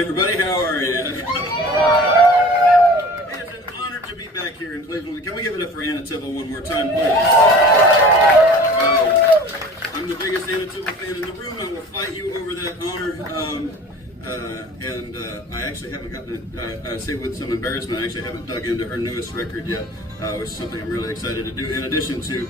everybody. How are you? It is an honor to be back here in Cleveland. Can we give it up for Anna Tibble one more time, please? I'm the biggest Anna Tibble fan in the room. I will fight you over that honor. I actually haven't gotten to, I say with some embarrassment, I actually haven't dug into her newest record yet, which is something I'm really excited to do. In addition to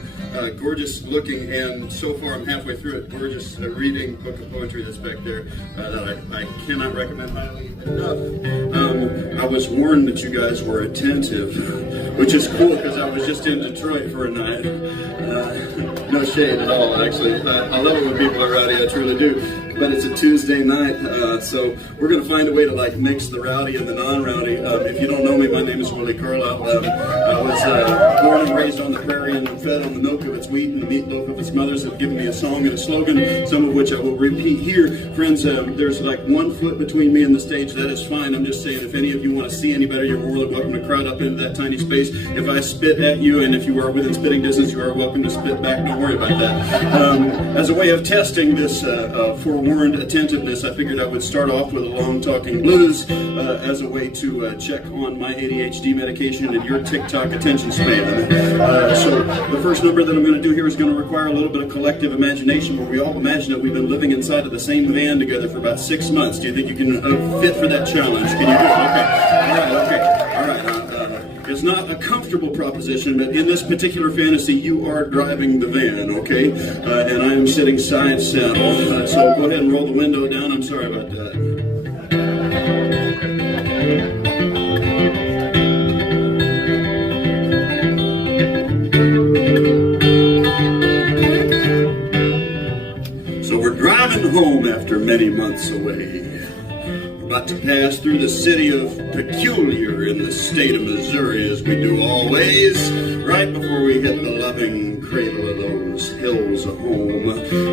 gorgeous looking, and so far I'm halfway through it, gorgeous reading book of poetry that's back there that I cannot recommend highly enough. I was warned that you guys were attentive, which is cool because I was just in Detroit for a night. No shade at all, actually. I love it when people are rowdy, I truly do. But it's a Tuesday night, so we're going to find a way to like mix the rowdy and the non-rowdy. If you don't know me, my name is Willi Carlisle. I was born and raised on the prairie and fed on the milk of its wheat and the meatloaf of its mothers have given me a song and a slogan, some of which I will repeat here. Friends, there's like 1 foot between me and the stage. That is fine. I'm just saying if any of you want to see any better, you're more than welcome to crowd up into that tiny space. If I spit at you, and if you are within spitting distance, you are welcome to spit back. Don't worry about that. As a way of testing this forewarned attentiveness, I figured I would start off with a long talking blues as a way to check on my ADHD medication and your TikTok attention span. So the first number that I'm going to do here is going to require a little bit of collective imagination, where we all imagine that we've been living inside of the same van together for about 6 months. Do you think you can fit for that challenge? Can you do it? Okay. All right. It's not a comfortable proposition, but in this particular fantasy, you are driving the van, okay? And I am sitting side saddle. So go ahead and roll the window down. I'm sorry about that. So we're driving home after many months away. About to pass through the city of Peculiar in the state of Missouri, as we do always, right before we hit the loving cradle of those hills of home.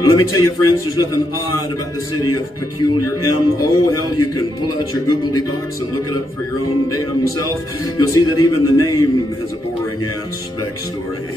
Let me tell you, friends, there's nothing odd about the city of Peculiar. Oh, hell, you can pull out your Googly box and look it up for your own damn self. You'll see that even the name has a boring-ass backstory.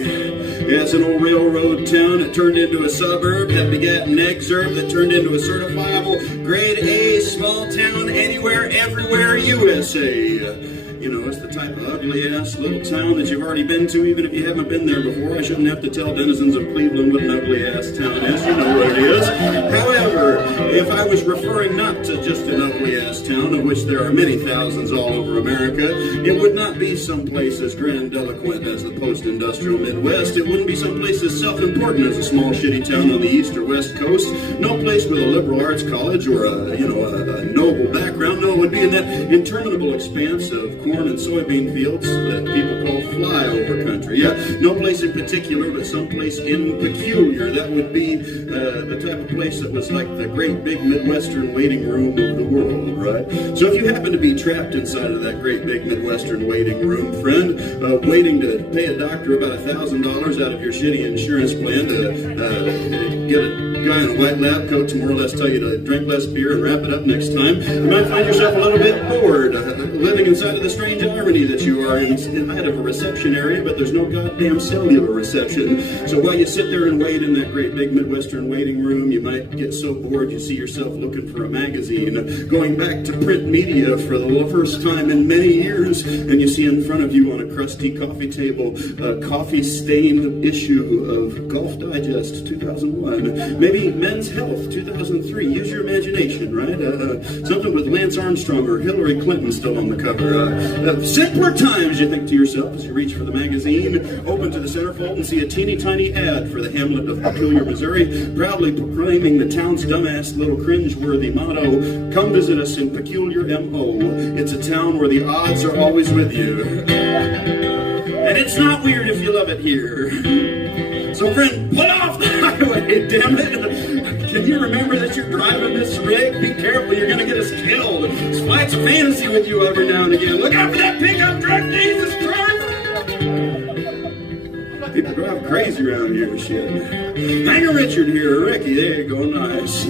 Yeah, it's an old railroad town that turned into a suburb that begat an exurb that turned into a certifiable grade A small town anywhere, everywhere USA. You know, it's the type of ugly-ass little town that you've already been to, even if you haven't been there before. I shouldn't have to tell denizens of Cleveland what an ugly-ass town is. You know what it is. However, if I was referring not to just an ugly-ass town, of which there are many thousands all over America, it would not be someplace as grandiloquent as the post-industrial Midwest. It wouldn't be someplace as self-important as a small, shitty town on the east or west coast. No place with a liberal arts college or a noble background. No, it would be in that interminable expanse of corn and soybean fields that people call flyover country. Yeah, no place in particular, but some place in peculiar. That would be the type of place that was like the great big Midwestern waiting room of the world, right? So if you happen to be trapped inside of that great big Midwestern waiting room, friend, waiting to pay a doctor about $1,000 out of your shitty insurance plan to get a guy in a white lab coat to more or less tell you to drink less beer and wrap it up next time, you might find yourself a little bit bored, living inside of the strange irony that you are inside of a reception area, but there's no goddamn cellular reception. So while you sit there and wait in that great big Midwestern waiting room, you might get so bored you see yourself looking for a magazine, going back to print media for the first time in many years, and you see in front of you on a crusty coffee table a coffee-stained issue of Golf Digest 2001, maybe Men's Health 2003. Use your imagination, right? Something with Lance Armstrong or Hillary Clinton still on the cover. Simpler times, you think to yourself as you reach for the magazine, open to the centerfold and see a teeny tiny ad for the hamlet of Peculiar, Missouri, proudly proclaiming the town's dumbass little cringe-worthy motto, "Come visit us in Peculiar, M.O. It's a town where the odds are always with you." And it's not weird if you love it here. So friend, pull off the highway, damn it. Can you remember that you're driving this rig? Be careful, you're gonna get us killed. Spike's a fantasy with you every now and again. Look out for that pickup truck, Jesus Christ! People drive crazy around here, shit. Hanger Richard here, Ricky, there you go, nice.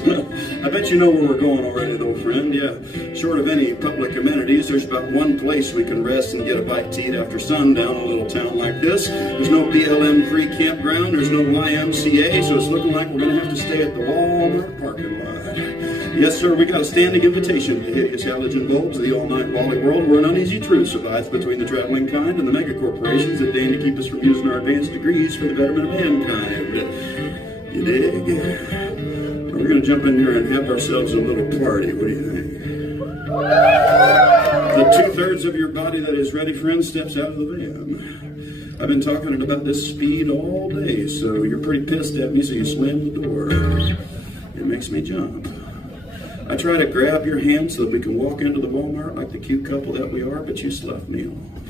I bet you know where we're going already though, friend. Yeah, short of any public amenities, there's about one place we can rest and get a bite to eat after sundown in a little town like this. There's no BLM-free campground, there's no YMCA, so it's looking like we're going to have to stay at the Walmart parking lot. Yes, sir, we got a standing invitation to hideous halogen bulbs of the all-night Wally world where an uneasy truce survives between the traveling kind and the mega corporations that deign to keep us from using our advanced degrees for the betterment of mankind. You dig? We're going to jump in here and have ourselves a little party. What do you think? The 2/3 of your body that is ready, friend, steps out of the van. I've been talking about this speed all day, so you're pretty pissed at me, so you slam the door. It makes me jump. I try to grab your hand so that we can walk into the Walmart like the cute couple that we are, but you slough me off.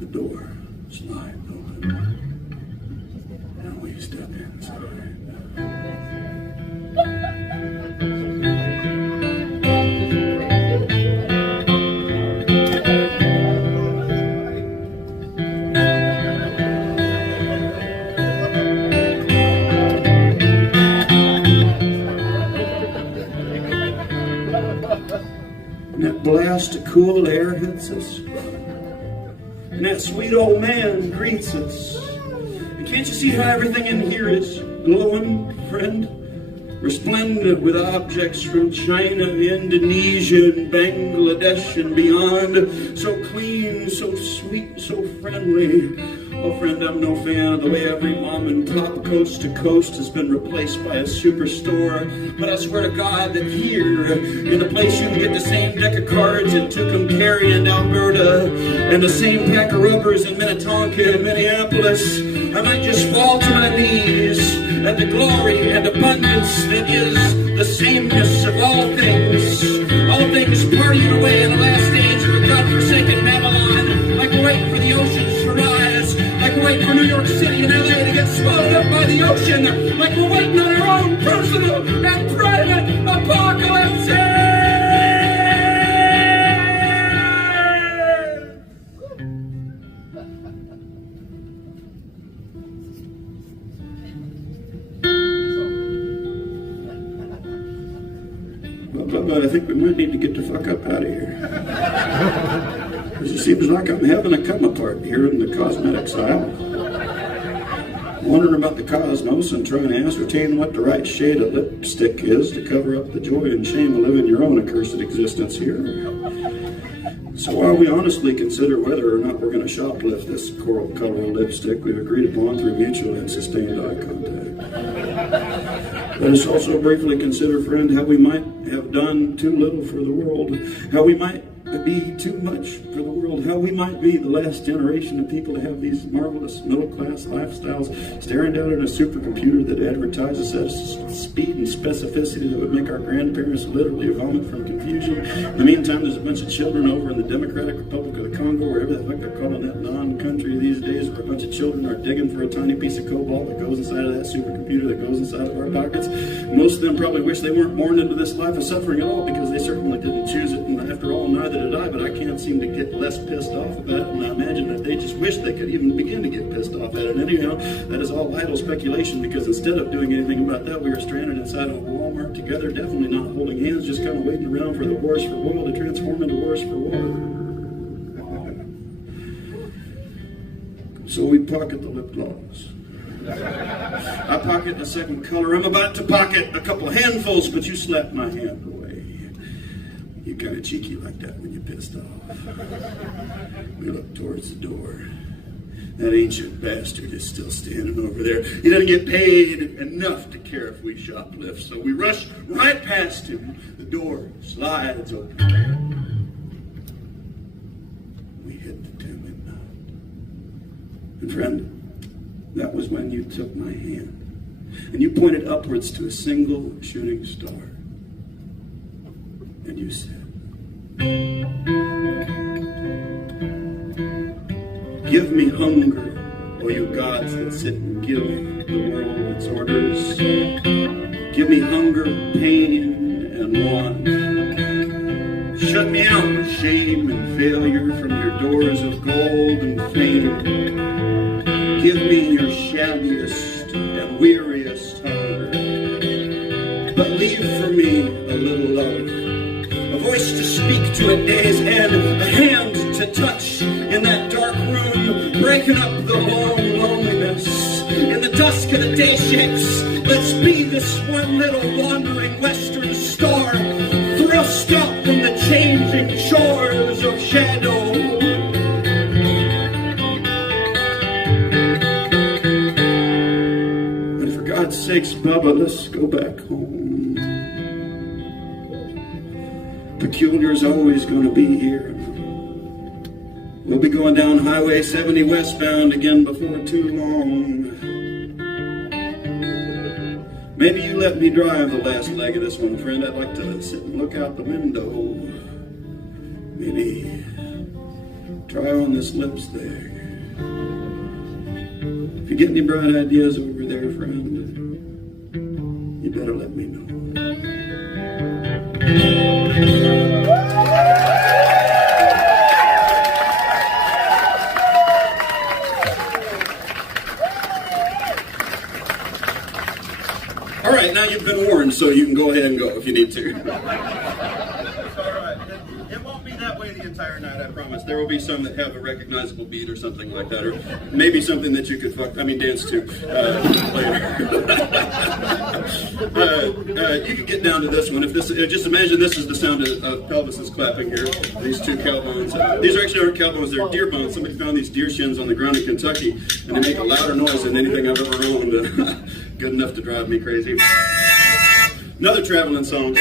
The door slides open. And we step inside. And that blast of cool air hits us. And that sweet old man greets us. And can't you see how everything in here is glowing, friend? Resplendent with objects from China, Indonesia, and Bangladesh and beyond. So clean, so sweet, so friendly. Oh, friend, I'm no fan of the way every mom and pop coast to coast has been replaced by a superstore. But I swear to God that here, in the place you can get the same deck of cards in Tucumcari and Alberta, and the same pack of rubbers in Minnetonka and Minneapolis, I might just fall to my knees at the glory and abundance that is the sameness of all things. All things partying away in the last age of a godforsaken Babylon, like we're waiting for the oceans to rise, like we're waiting for New York City and LA to get swallowed up by the ocean, like we're waiting on our own personal and private apocalypse. But I think we might need to get the fuck up out of here. Because it seems like I'm having a come apart here in the cosmetics aisle. Wondering about the cosmos and trying to ascertain what the right shade of lipstick is to cover up the joy and shame of living your own accursed existence here. So while we honestly consider whether or not we're going to shoplift this coral color lipstick we've agreed upon through mutual and sustained eye contact, let us also briefly consider, friend, how we might have done too little for the world, how we might be too much for the world, how we might be the last generation of people to have these marvelous middle-class lifestyles, staring down at a supercomputer that advertises at a speed and specificity that would make our grandparents literally vomit from confusion. In the meantime, there's a bunch of children over in the Democratic Republic of the Congo, wherever the fuck they're calling that non-country these days, where a bunch of children are digging for a tiny piece of cobalt that goes inside of that supercomputer that goes inside of our pockets. Most of them probably wish they weren't born into this life of suffering at all, because they certainly didn't choose it, and after all, neither did I, but I can't seem to get less pissed off about it, and I imagine that they just wish they could even begin to get pissed off at it. And anyhow, that is all idle speculation, because instead of doing anything about that, we are stranded inside of a Walmart together, definitely not holding hands, just kind of waiting around for the wars for oil to transform into wars for water. So we pocket the lip gloss. I pocket the second color. I'm about to pocket a couple handfuls, but you slapped my hand away. You're kind of cheeky like that when you're pissed off. We look towards the door. That ancient bastard is still standing over there. He doesn't get paid enough to care if we shoplift, so we rush right past him. The door slides open. We hit the 10 midnight. And friend, that was when you took my hand and you pointed upwards to a single shooting star. And you said, "Give me hunger, O you gods that sit and give the world its orders. Give me hunger, pain, and want. Shut me out with shame and failure from your doors of gold and fame. Give me your shabbiest and weariest hunger. But leave for me a little love. to a day's end, a hand to touch in that dark room, breaking up the long loneliness. In the dusk of the day shapes, let's be this one little wandering western star, thrust up from the changing shores of shadow. And for God's sakes, Bubba, let's go back home. Peculiar's always going to be here. We'll be going down Highway 70 westbound again before too long. Maybe you let me drive the last leg of this one, friend. I'd like to sit and look out the window. Maybe try on this lipstick. If you get any bright ideas over there, friend, you better let me know. All right, now you've been warned, so you can go ahead and go if you need to. All right. It won't be that way the entire night, I promise. There will be some that have a recognizable beat or something like that, or maybe something that you could dance to later. You could get down to this one. If this, just imagine this is the sound of pelvises clapping here. These two cow bones. These actually aren't cow bones; they're deer bones. Somebody found these deer shins on the ground in Kentucky, and they make a louder noise than anything I've ever owned. Good enough to drive me crazy. Another traveling song.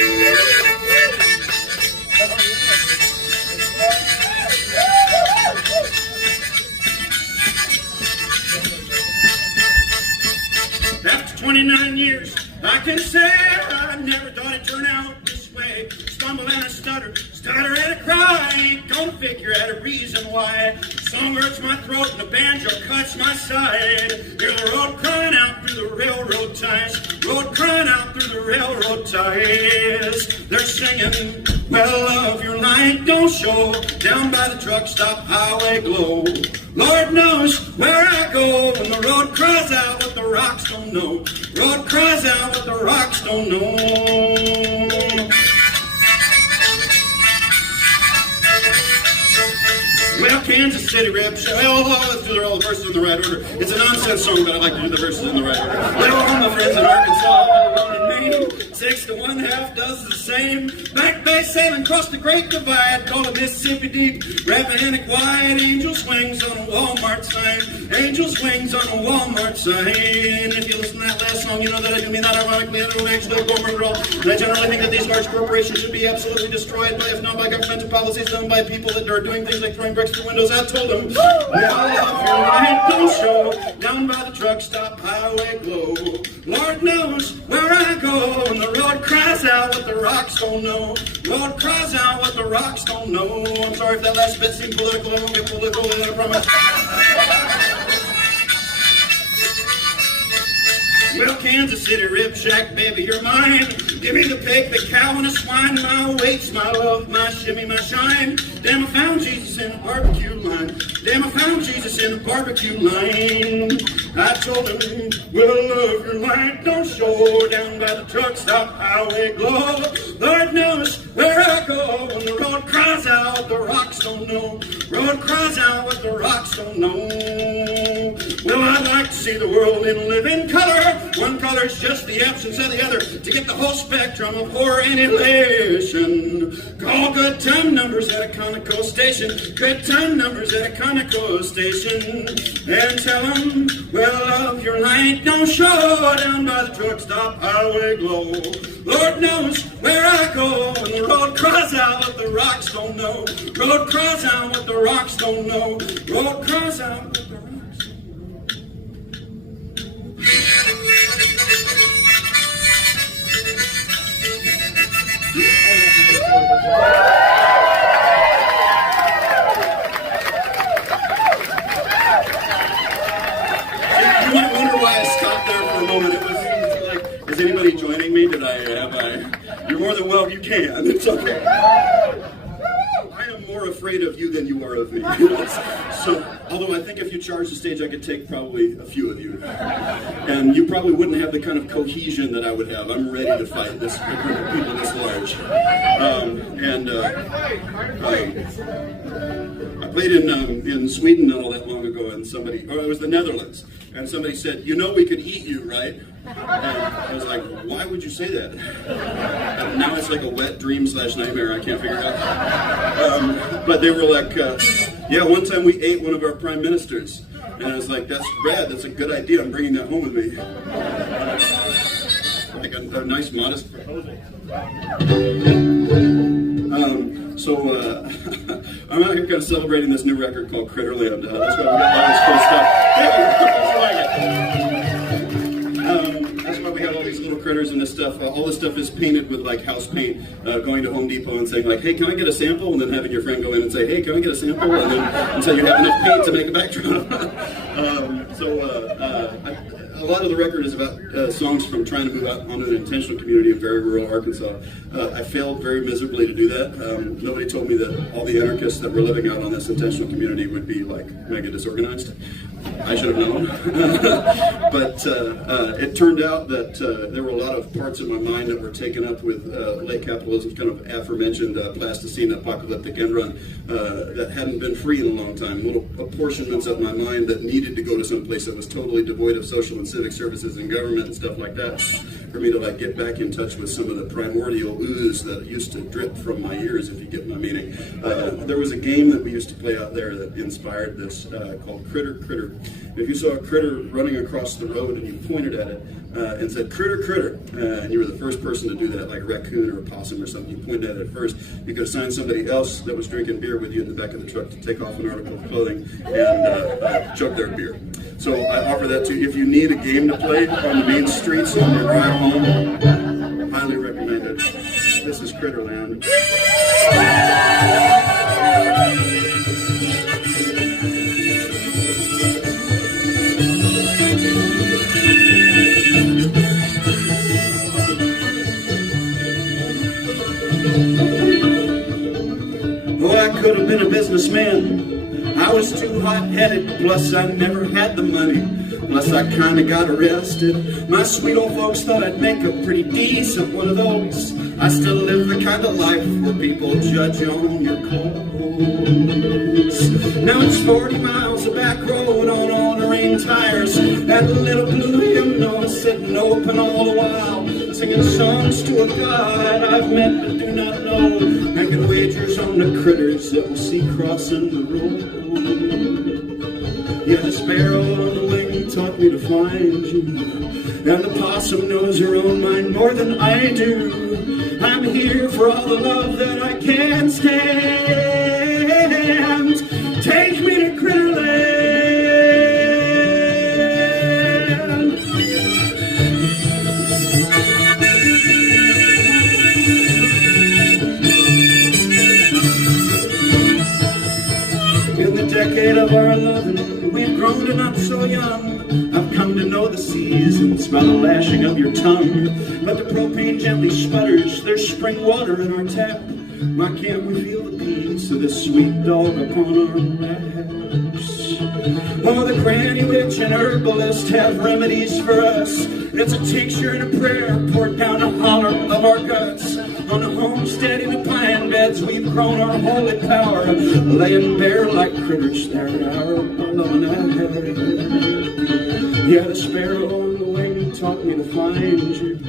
After 29 years, I can say I never thought it'd turn out this way. Stumble and a stutter and a cry. Ain't gonna figure out a reason why. Song hurts my throat and the banjo cuts my side. Hear the road crying out through the railroad ties. Road crying out through the railroad ties. They're singing, well, love, your light don't show. Down by the truck stop highway glow. Lord knows where I go when the road cries out what the rocks don't know. Road cries out what the rocks don't know. Well, Kansas City Rip Show. Let's do all the verses in the right order. It's a nonsense song, but I like to do the verses in the right order. Well, all my friends in Arkansas, all in Maine, 6 to 1/2 does the same. Back Bay sailing across the Great Divide, call it Mississippi Deep, Rappahannock wide. Angel swings on a Walmart sign. Angel swings on a Walmart sign. If you listen to that last song, you know that I do mean that ironically. I don't actually go for it at all. And I generally think that these large corporations should be absolutely destroyed, by, if not by governmental policies done by people that are doing things like throwing bricks through windows. I told them, well, love, your light don't show. Down by the truck stop highway glow. Lord knows where I go when the road cries out what the rocks don't know. Road cries out what the rocks don't know. I'm sorry if that last bit seemed political. I won't get political, I promise. Well, Kansas City Rib Shack, baby, you're mine. Give me the pig, the cow, and the swine. My weights, my love, my shimmy, my shine. Damn, I found Jesus in the barbecue line. Damn, I found Jesus in the barbecue line. I told him, well, love, your light don't show. Down by the truck stop highway glow. Lord knows where I go when the road cries out the rocks don't know. Road cries out what the rocks don't know. Well, I'd like to see the world in living color. One color's just the absence of the other, to get the whole spectrum of horror and elation. Call good time numbers at a Conoco station. Good time numbers at a Conoco station. And tell them, well, love, your light don't show. Down by the truck stop highway glow. Lord knows where I go when the road cries out what the rocks don't know. Road cries out what the rocks don't know. Road cries out what the rocks don't know. You might wonder why I stopped there for a moment. It was like, is anybody joining me? You're more than welcome. You can. It's okay. I am more afraid of you than you are of me. So Although I think if you charge the stage, I could take probably a few of you. And you probably wouldn't have the kind of cohesion that I would have. I'm ready to fight this group of people this large. I played in Sweden not all that long ago, and it was the Netherlands, and somebody said, "You know we could eat you, right?" And I was like, "Why would you say that?" And now it's like a wet dream/nightmare. I can't figure it out. But they were like, "Yeah, one time we ate one of our prime ministers," and I was like, "That's rad. That's a good idea. I'm bringing that home with me." Like a nice, modest proposal. I'm out here kind of celebrating this new record called Critterland. That's why we got all this cool stuff. That's why we have all these little critters and this stuff. All this stuff is painted with like house paint, going to Home Depot and saying like, "Hey, can I get a sample?" And then having your friend go in and say, "Hey, can I get a sample?" And then until you have enough paint to make a backdrop. A lot of the record is about songs from trying to move out onto an intentional community in very rural Arkansas. I failed very miserably to do that. Nobody told me that all the anarchists that were living out on this intentional community would be like mega disorganized. I should have known. But it turned out that there were a lot of parts of my mind that were taken up with late capitalism's kind of aforementioned plasticine apocalyptic end run that hadn't been free in a long time. Little apportionments of my mind that needed to go to some place that was totally devoid of social and civic services and government and stuff like that, for me to like get back in touch with some of the primordial ooze that used to drip from my ears, if you get my meaning. There was a game that we used to play out there that inspired this called Critter Critter. If you saw a critter running across the road and you pointed at it and said, "Critter Critter," and you were the first person to do that, like a raccoon or a possum or something, you pointed at it first, you could assign somebody else that was drinking beer with you in the back of the truck to take off an article of clothing and chug their beer. So I offer that to you. If you need a game to play on the main streets on your drive home, highly recommend it. This is Critterland. Oh, I could have been a businessman. I was too hot-headed, plus I never had the money. Plus I kinda got arrested. My sweet old folks thought I'd make a pretty decent one of those. I still live the kind of life where people judge you on your clothes. Now it's 40 miles of back road on rain tires. That little blue hymnal sitting open all the while, singing songs to a God I've met but do not know, making wagers on the critters that we'll see crossing the road. Yeah, the sparrow on the wing taught me to find you, and the possum knows her own mind more than I do. I'm here for all the love that I can't stand. Take me to Critterland. In the decade of our loving, we've grown to not so young. I've come to know the seasons by the lashing of your tongue. But the propane gently sputters, there's spring water in our tap. Why can't we feel the peace of this sweet dog upon our laps? Oh, the granny witch and herbalist have remedies for us. It's a tincture and a prayer poured down the holler of our guts. On a homestead in the pine beds, we've grown our holy power, laying bare like critters there our alone ahead. Yeah, the sparrow on the wing taught me to find you,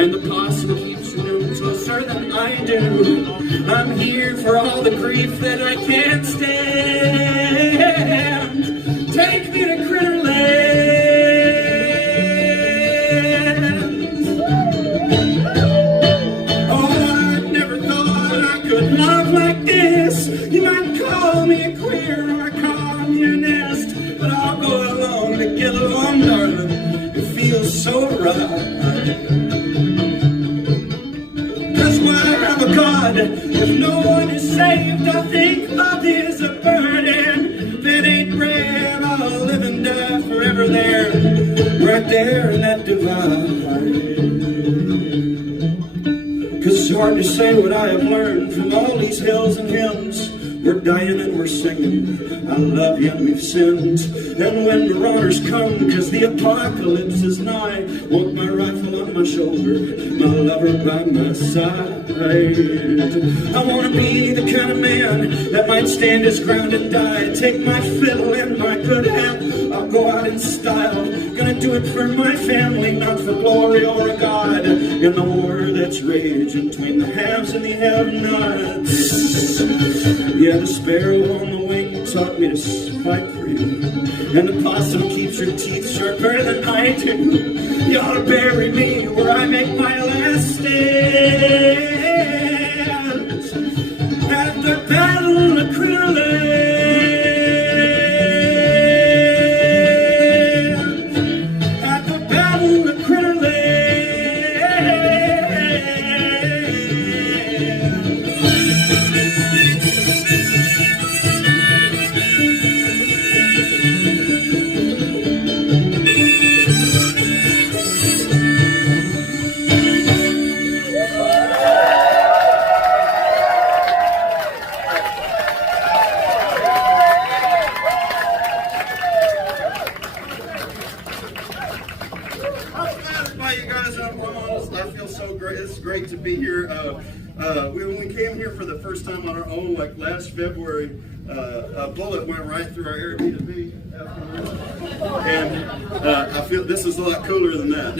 and the possum keeps you no closer than I do. I'm here for all the grief that I can't stand. Take me to Critterland. Love like this, you might call me a queer or a communist, but I'll go along to get along, darling. It feels so right. 'Cause why have a God if no one is saved? I think love is a burden that ain't red. I'll live and die forever there, right there in that divide. 'Cause it's hard to say what I have learned from all these hills and hymns, We're dying and we're singing, I love you and we've sinned. And when the runners come, 'cause the apocalypse is nigh, want my rifle on my shoulder, my lover by my side. I wanna be the kind of man that might stand his ground and die. Take my fiddle and my good hat, I'll go out in style. Gonna do it for my family, not for glory or a god. In the war that's raging between the haves and the have-nots. Yeah, the sparrow on the wing taught me to fight for you. And the possum keeps your teeth sharper than I do. You ought to bury me where I make my last stand. At the Battle of Critter Land. At the Battle of Critter Land. You guys, I feel so great. It's great to be here. When we came here for the first time on our own, like last February, a bullet went right through our Airbnb. And I feel this is a lot cooler than that.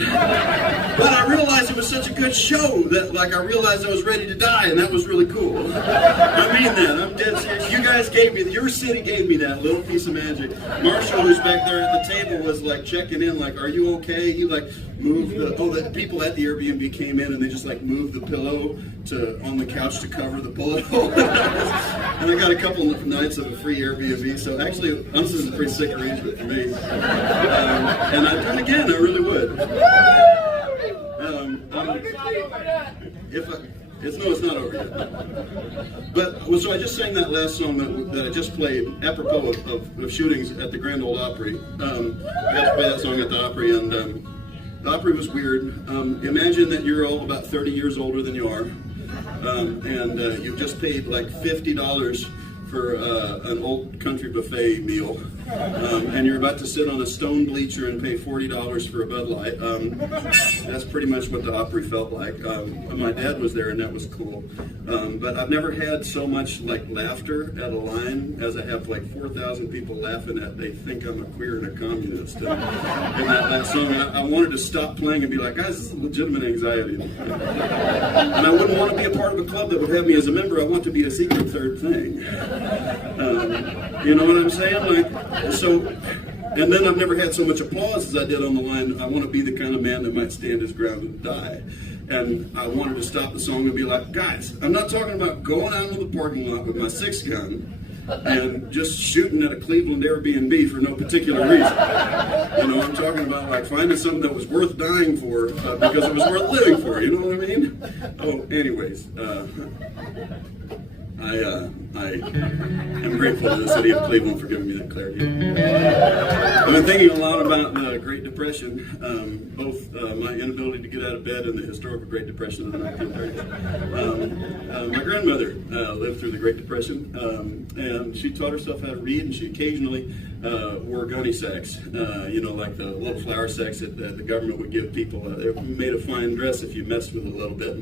But I realized it was such a good show that, like, I realized I was ready to die, and that was really cool. I mean that. I'm dead serious. You guys gave me, your city gave me that little piece of magic. Marshall, who's back there at the table, was like checking in, like, "Are you okay?" He like moved the people at the Airbnb came in and they just like moved the pillow on the couch to cover the bullet hole. And I got a couple of nights of a free Airbnb. So actually, this is a pretty sick arrangement for me. And I'd do it again. I really would. It's not over yet. But so I just sang that last song that I just played, apropos of shootings at the Grand Ole Opry. I got to play that song at the Opry, and the Opry was weird. Imagine that you're all about 30 years older than you are, and you've just paid like $50 for an old country buffet meal, and you're about to sit on a stone bleacher and pay $40 for a Bud Light. That's pretty much what the Opry felt like. My dad was there, and that was cool. But I've never had so much like laughter at a line as I have like 4,000 people laughing at "They think I'm a queer and a communist." And in that last song, I wanted to stop playing and be like, "Guys, this is legitimate anxiety." And I wouldn't want to be a part of a club that would have me as a member. I want to be a secret third thing. You know what I'm saying? Like, so, and then I've never had so much applause as I did on the line, "I want to be the kind of man that might stand his ground and die." And I wanted to stop the song and be like, "Guys, I'm not talking about going out into the parking lot with my 6-gun and just shooting at a Cleveland Airbnb for no particular reason. You know, I'm talking about like finding something that was worth dying for because it was worth living for. You know what I mean?" Oh, anyways. I am grateful to the city of Cleveland for giving me that clarity. I've been thinking a lot about the Great Depression, both my inability to get out of bed and the historical Great Depression of the 1930s. My grandmother lived through the Great Depression, and she taught herself how to read, and she occasionally wore gunny sacks, you know, like the little flour sacks that the government would give people. They made a fine dress if you messed with it a little bit.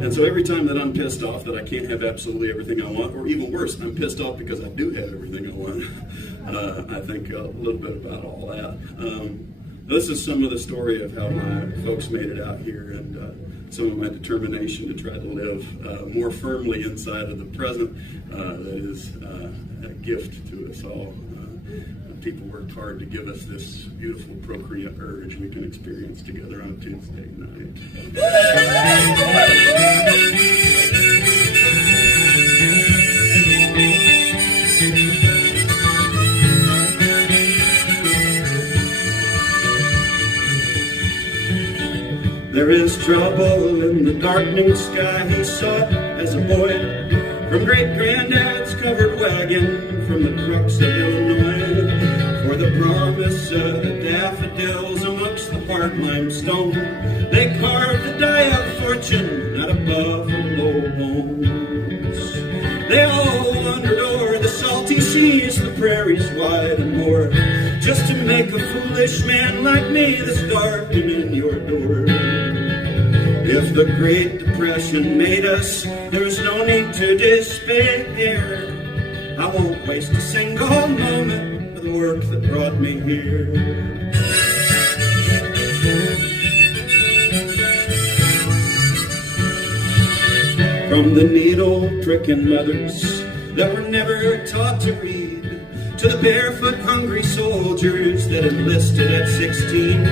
And so every time that I'm pissed off that I can't have absolutely everything I want, or even worse, I'm pissed off because I do have everything I want, I think a little bit about all that. This is some of the story of how my folks made it out here, and some of my determination to try to live more firmly inside of the present that is a gift to us all. People worked hard to give us this beautiful procreate urge we can experience together on Tuesday night. There is trouble in the darkening sky. He saw it as a boy from great-granddad's covered wagon from the trucks of Illinois. For the promise of the daffodils amongst the hard limestone, they carved the die of fortune out of buffalo bones. They all prairies wide and more, just to make a foolish man like me that's darkening your door. If the Great Depression made us, there's no need to despair. I won't waste a single moment of the work that brought me here. From the needle-pricking mothers that were never taught to read, to the barefoot hungry soldiers that enlisted at 16.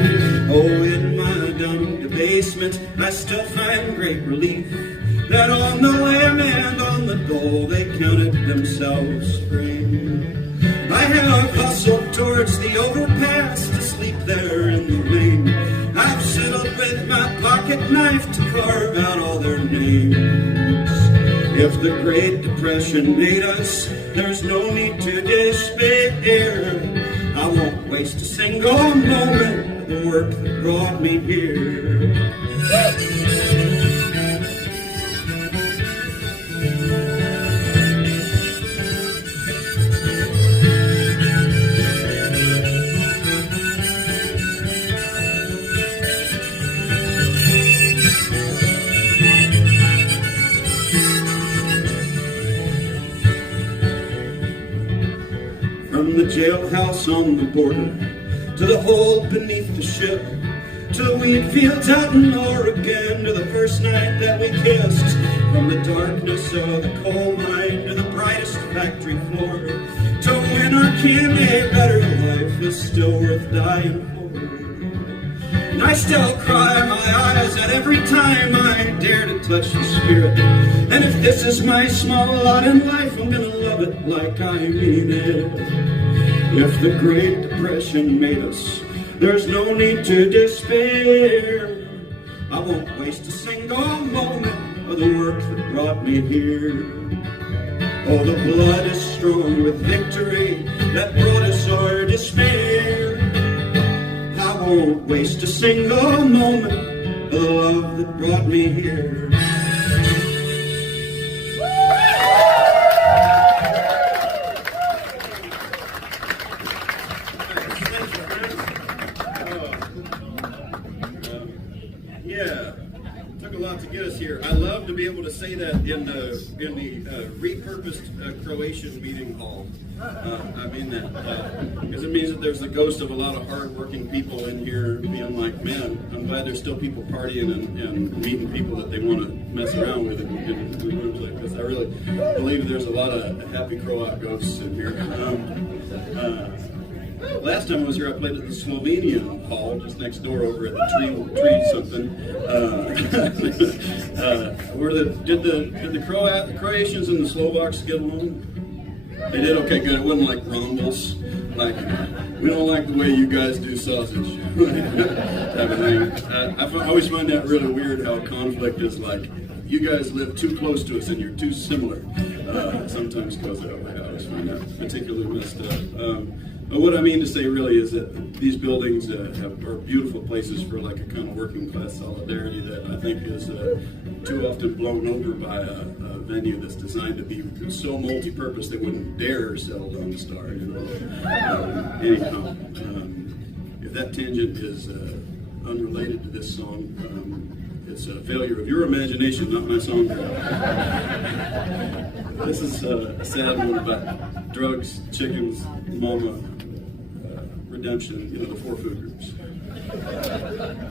Oh, in my dumb debasement, I still find great relief that on the lamb and on the dole they counted themselves free. I have hustled towards the overpass to sleep there in the rain. I've settled with my pocket knife to carve out all their names. If the Great Depression made us, there's no need to despair. I won't waste a single moment of the work that brought me here. From the jailhouse on the border, to the hold beneath the ship, to the wheat fields out in Oregon, to the first night that we kissed. From the darkness of the coal mine to the brightest factory floor, to when our kin a better life is still worth dying for. And I still cry my eyes out every time I dare to touch the spirit. And if this is my small lot in life, I'm gonna love it like I mean it. If the Great Depression made us, there's no need to despair. I won't waste a single moment of the work that brought me here. Oh, the blood is strong with victory that brought us our despair. I won't waste a single moment of the love that brought me here. Yeah, took a lot to get us here. I love to be able to say that in the repurposed Croatian meeting hall. I mean that because it means that there's the ghost of a lot of hard-working people in here being like, man, I'm glad there's still people partying and meeting people that they want to mess around with in rooms like this. I really believe there's a lot of happy Croat ghosts in here. Last time I was here, I played at the Slovenian hall just next door over at the tree something. Did the Croatians and the Slovaks get along? They did? Okay, good. It wasn't like rumbles. Like, we don't like the way you guys do sausage. Type of thing. I always find that really weird how conflict is like, you guys live too close to us and you're too similar. Sometimes goes that way. I always find that particularly messed up. But what I mean to say really is that these buildings are beautiful places for like a kind of working class solidarity that I think is too often blown over by a venue that's designed to be so multi-purpose they wouldn't dare sell Lone Star. You know? Anyhow, if that tangent is unrelated to this song, it's a failure of your imagination, not my song. This is a sad one about drugs, chickens, mama, redemption, you know, the 4 food groups.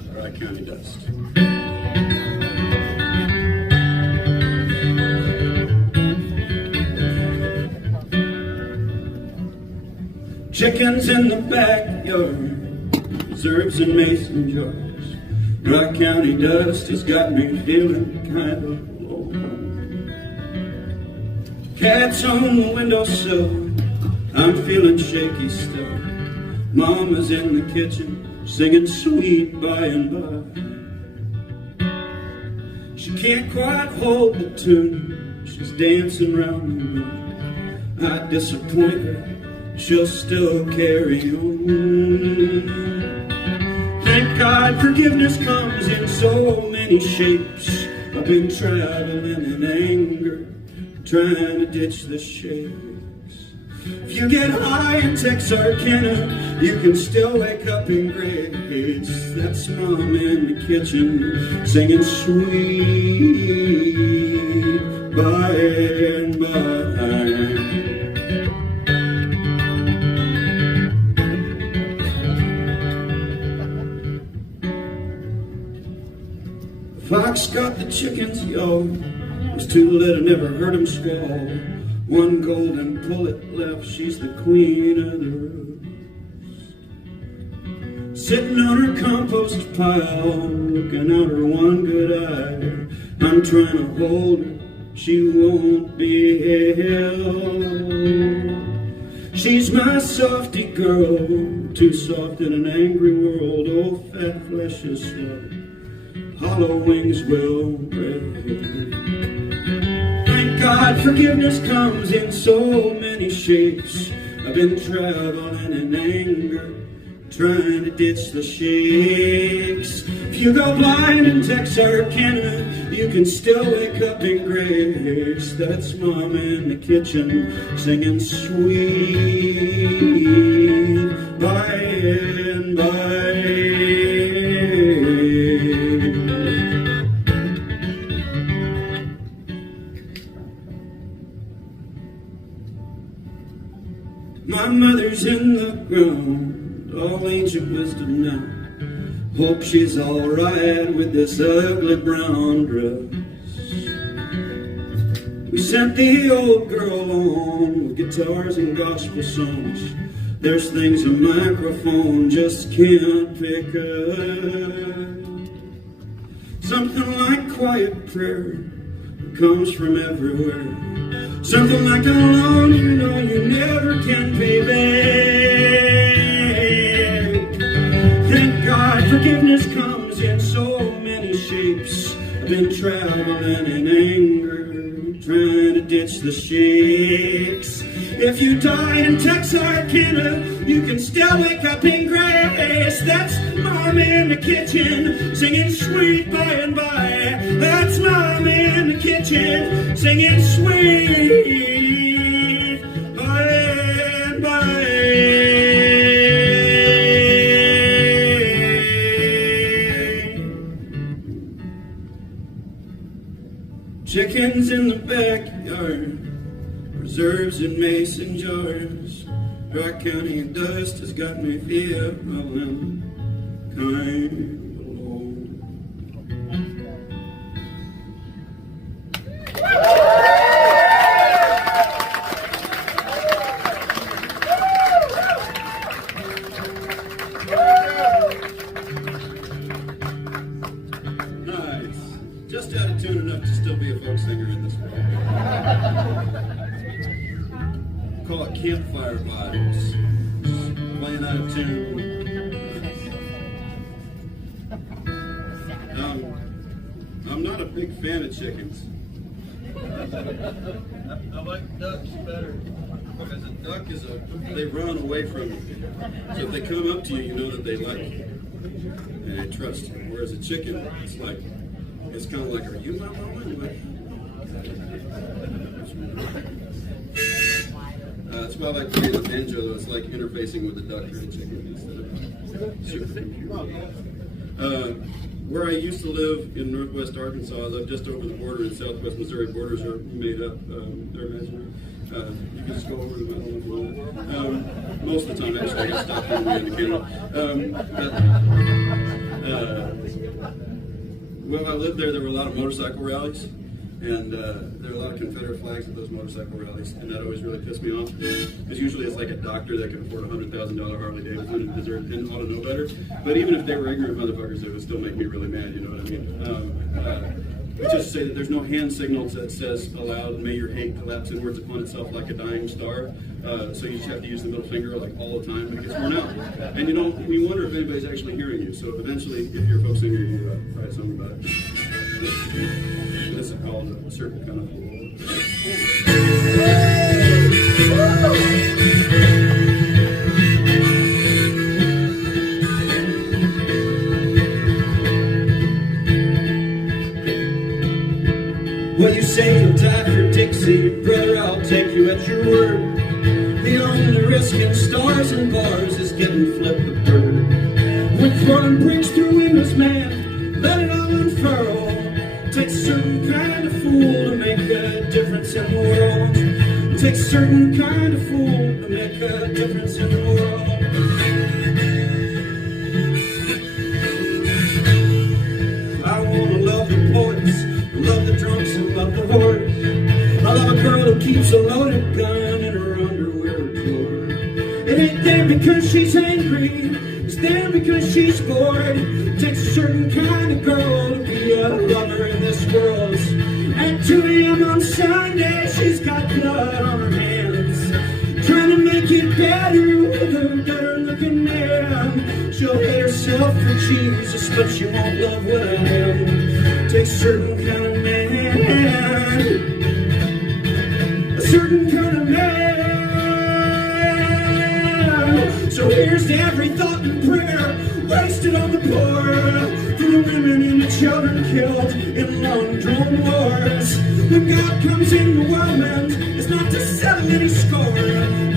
All right, County Dust. Chickens in the backyard, preserves in mason jars. Dry county dust has got me feeling kind of low. Cats on the windowsill, I'm feeling shaky still. Mama's in the kitchen, singing sweet by and by. She can't quite hold the tune, she's dancing round the room. I disappoint her, she'll still carry on. Thank God forgiveness comes in so many shapes. I've been traveling in anger, trying to ditch the shakes. If you get high in Texarkana, you can still wake up in grace. That's Mom in the kitchen singing sweet by and by. Fox got the chickens, yo. Was too little, never heard him squall. One golden pullet left, she's the queen of the roost. Sitting on her compost pile, looking out her one good eye. I'm trying to hold her, she won't be held. She's my softy girl, too soft in an angry world. Oh, fat flesh is slow, hollow wings will break. Thank God forgiveness comes in so many shapes. I've been traveling in anger, trying to ditch the shakes. If you go blind in Texarkana, you can still wake up in grace. That's Mom in the kitchen singing sweet by and by. My mother's in the ground, all ancient wisdom now. Hope she's alright with this ugly brown dress. We sent the old girl on with guitars and gospel songs. There's things a microphone just can't pick up. Something like quiet prayer comes from everywhere. Something like a loan you know you never can pay back. Thank God forgiveness comes in so many shapes. I've been traveling in anger, trying to ditch the shakes. If you die in Texarkana, you can still wake up in grace. That's Mom in the kitchen singing sweet by and by. That's Mom in the kitchen singing sweet by and by. Chickens in the backyard, reserves in mason jars. Dry county dust has got me feeling kind of alone. Nice. Just out of tune enough to still be a folk singer in this world. Call it campfire vibes. Playing out of tune. I'm not a big fan of chickens. I like ducks better. Because a duck they run away from you. So if they come up to you, you know that they like you. And they trust you. Whereas a chicken, it's kind of like, are you my mama? That's why I like playing the banjo, though. It's like interfacing with a duck or a chicken instead of super computer. Where I used to live in northwest Arkansas, I lived just over the border in southwest Missouri. Borders are made up, they're imaginary. You can just go over them, I don't know if you want. Most of the time, actually, I got stopped in the Well, I lived there were a lot of motorcycle rallies. And there are a lot of Confederate flags at those motorcycle rallies, and that always really pissed me off. Because usually it's like a doctor that can afford a $100,000 Harley Davidson and ought to know better. But even if they were ignorant motherfuckers, it would still make me really mad, you know what I mean? We just say that there's no hand signal that says aloud, may your hate collapse inwards upon itself like a dying star. So you just have to use the middle finger like all the time, and it gets worn out. And you know, we wonder if anybody's actually hearing you. So eventually, if you're a folk singer, you write a song about it. This is called a certain kind of. Well, you say you'll die for Dixie, brother, I'll take you at your word. The only risking stars and bars is getting flipped with bird. When throwing bricks through windows, man, let it all unfurl. Takes a certain kind of fool to make a difference in the world. Takes a certain kind of fool to make a difference in the world. I wanna love the poets, love the drunks, and love the whores. I love a girl who keeps a loaded gun in her underwear drawer. It ain't there because she's angry, it's there because she's bored. It takes a certain kind of girl to be a lover in this world. At 2 a.m. on Sunday, she's got blood on her hands, trying to make it better with a better looking man. She'll hate herself for Jesus, but she won't love what I am. Takes a certain kind of man, a certain kind of man. So here's to every thought and prayer wasted on the poor, for the women and the children killed in long-drawn wars. When God comes in the world, man, it's not to settle any score.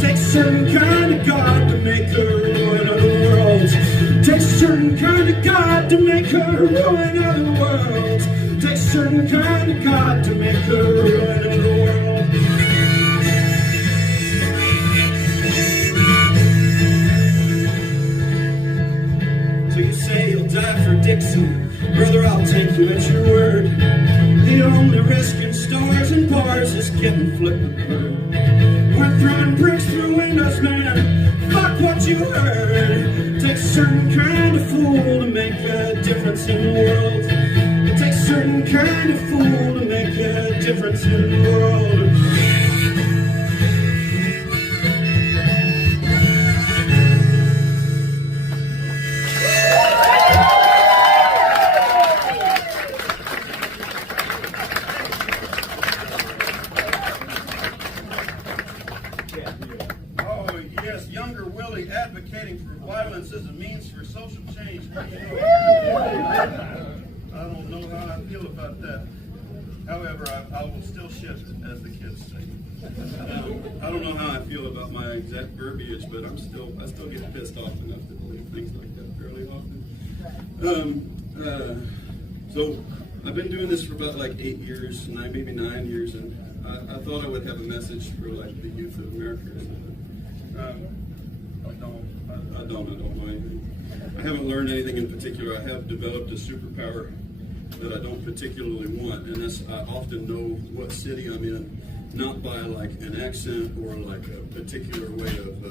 Takes a certain kind of God to make her ruin of the world. Takes a certain kind of God to make her ruin of the world. Takes a certain kind of God to make her ruin of the world. You say you'll die for Dixon, brother, I'll take you at your word. The only risk in stars and bars is getting flipped with bird. We're throwing bricks through windows, man, fuck what you heard. Takes a certain kind of fool to make a difference in the world. It takes a certain kind of fool to make a difference in the world. Younger Willi advocating for violence as a means for social change. I don't know how I feel about that. However, I will still shift, as the kids say. I don't know how I feel about my exact verbiage, but I still get pissed off enough to believe things like that fairly often. So I've been doing this for about like 8 years, maybe 9 years, and I thought I would have a message for like the youth of America. I don't know anything. I haven't learned anything in particular. I have developed a superpower that I don't particularly want, and that's I often know what city I'm in, not by like an accent or like a particular way of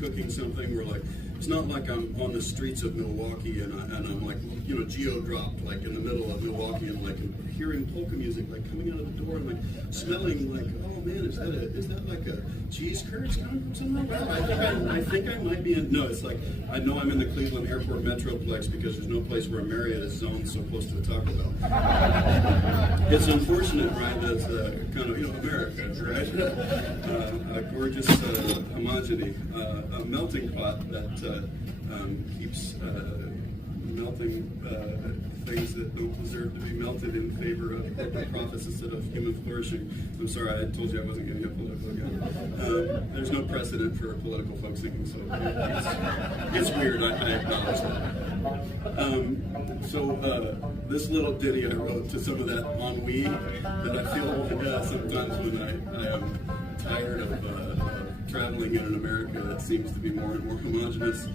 cooking something. Or like it's not like I'm on the streets of Milwaukee and I'm like geo-dropped like in the middle of Milwaukee and like hearing polka music like coming out of the door and like smelling like, oh man, is that like a cheese curds coming from somewhere? Well, I think I might be in. No, it's like I know I'm in the Cleveland Airport Metroplex because there's no place where a Marriott is zoned so close to a Taco Bell. It's unfortunate, right? That's kind of America, right? A gorgeous homogeny, a melting pot that keeps melting things that don't deserve to be melted in favor of corporate profits instead of human flourishing. I'm sorry, I told you I wasn't going to get political again. There's no precedent for political folks thinking, so it's weird, I acknowledge that. So this little ditty I wrote to some of that ennui that I feel sometimes when I am tired of traveling in an America that seems to be more and more homogenous.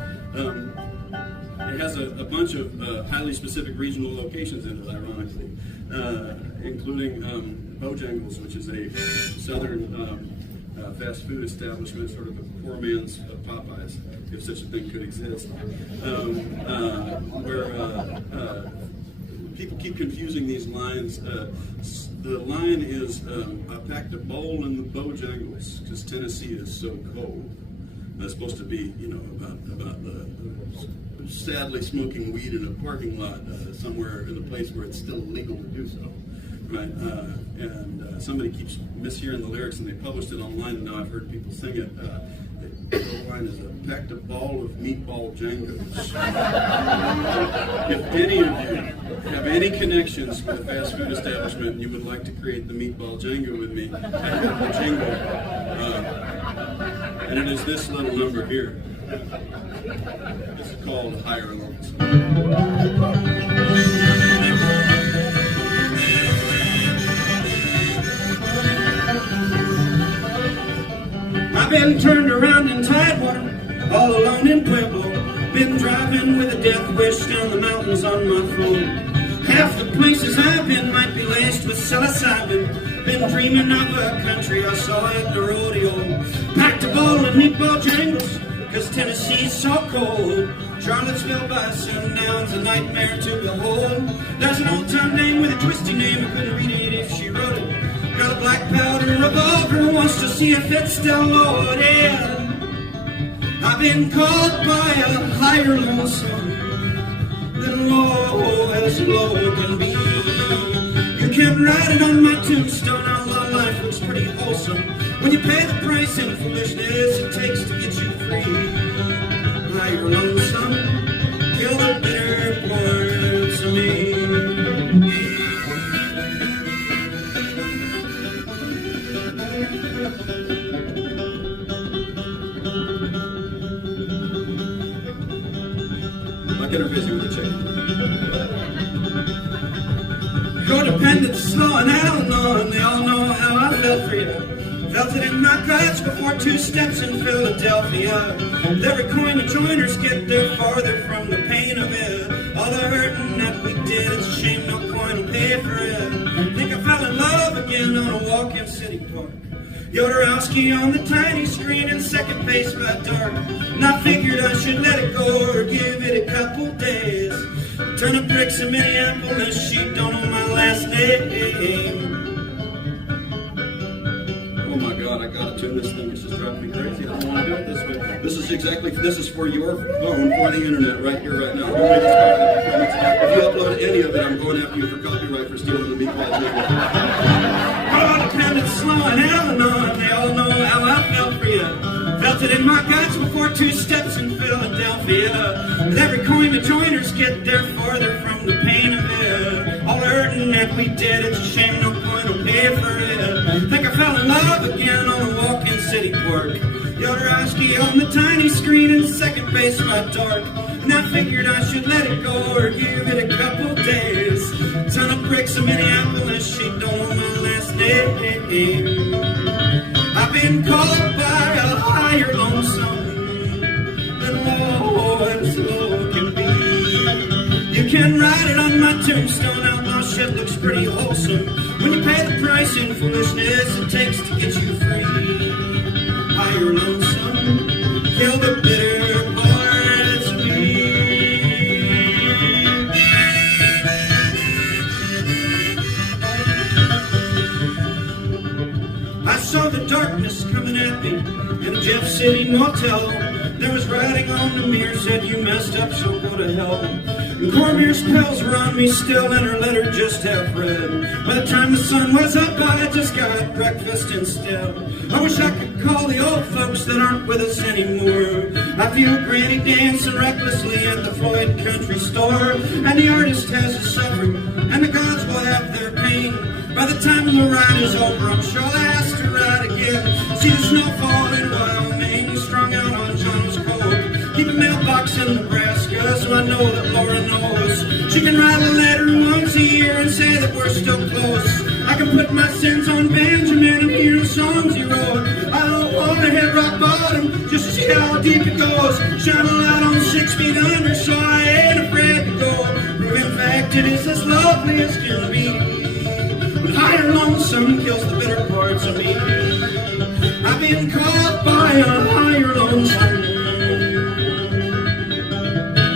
It has a bunch of highly specific regional locations in it, ironically, including Bojangles, which is a southern fast food establishment, sort of a poor man's Popeyes, if such a thing could exist, where people keep confusing these lines. The line is, I packed a bowl in the Bojangles because Tennessee is so cold. That's supposed to be, about the sadly smoking weed in a parking lot somewhere in a place where it's still illegal to do so, right? And somebody keeps mishearing the lyrics, and they published it online, and now I've heard people sing it. The line is, packed a ball of meatball jangos. If any of you have any connections with a fast food establishment and you would like to create the meatball jango with me, I have the jingle. And it is this little number here. This is called Higher Loans. I've been turned around in Tidewater, all alone in Pueblo. Been driving with a death wish down the mountains on my phone. Half the places I've been might be laced with psilocybin. Been dreaming of a country I saw at the rodeo. Packed a ball of meatball jingles, cause Tennessee's so cold. Charlottesville by sundown's a nightmare to behold. There's an old-time name with a twisty name, I couldn't read it if she wrote it. Got a black powder revolver, wants to see if it's still loaded. I've been called by a higher lonesome than low as low can be. You can write it on my tombstone, outlaw life looks pretty wholesome. When you pay the price in foolishness it takes to get you free. Higher lonesome, kill the bitter parts of me. Get her busy with the chicken. Codependent, slowing out and they all know how I felt for you. Felt it in my guts before 2 steps in Philadelphia. With every coin the joiners get there farther from the pain of it. All the hurting that we did, it's a shame no coin will pay for it. Think I fell in love again on a walk in City Park. Jodorowsky on the tiny screen and second base by dark. And I figured I should let it go or give it a couple days. Turn up bricks in Minneapolis, she don't know my last name. Oh my God, I gotta tune this thing, it's just driving me crazy. I don't want to do it this way. This is for your phone, for the internet, right here, right now. If you upload any of it, I'm going after you for copyright for stealing the meatball jingle. Codependent, slowing out and on, they all know how I felt for you. Felt it in my guts before 2 steps in Philadelphia. With every coin the joiners get there farther from the pain of it. All the hurting that we did, it's a shame no coin will pay for it. Think I fell in love again on a walk in City Park. Jodorowsky on the tiny screen and second base by dark. And I figured I should let it go or give it a couple days. Ton of bricks in Minneapolis, she don't know my last name. I've been called by a higher lonesome than low as low can be. You can write it on my tombstone, outlaw shit looks pretty wholesome. When you pay the price in foolishness it takes to get you free. Higher lonesome, kill the bitter parts of me. I saw the darkness coming at me in Jeff City Motel. There was writing on the mirror, said you messed up, so go to hell. And Cormier's spells were on me still, and her letter just half read. By the time the sun was up, I just got breakfast instead. I wish I could call the old folks that aren't with us anymore. I feel Granny dancing recklessly at the Floyd Country Store. And the artist has his suffering, and the gods will have their pain. By the time the ride is over, I'm sure I'll ask to ride again. See the snow fall in Wyoming, strung out on John's cold. Keep a mailbox in Nebraska, so I know that Laura knows. She can write a letter once a year and say that we're still close. I can put my sins on Benjamin and hear the songs he wrote. I don't want to hit rock bottom just to see how deep it goes. Shine a light on 6 feet under, so I ain't afraid to go. In fact, it is as lovely as can be. Higher lonesome kills the bitter parts of me. I've been caught by a higher lonesome.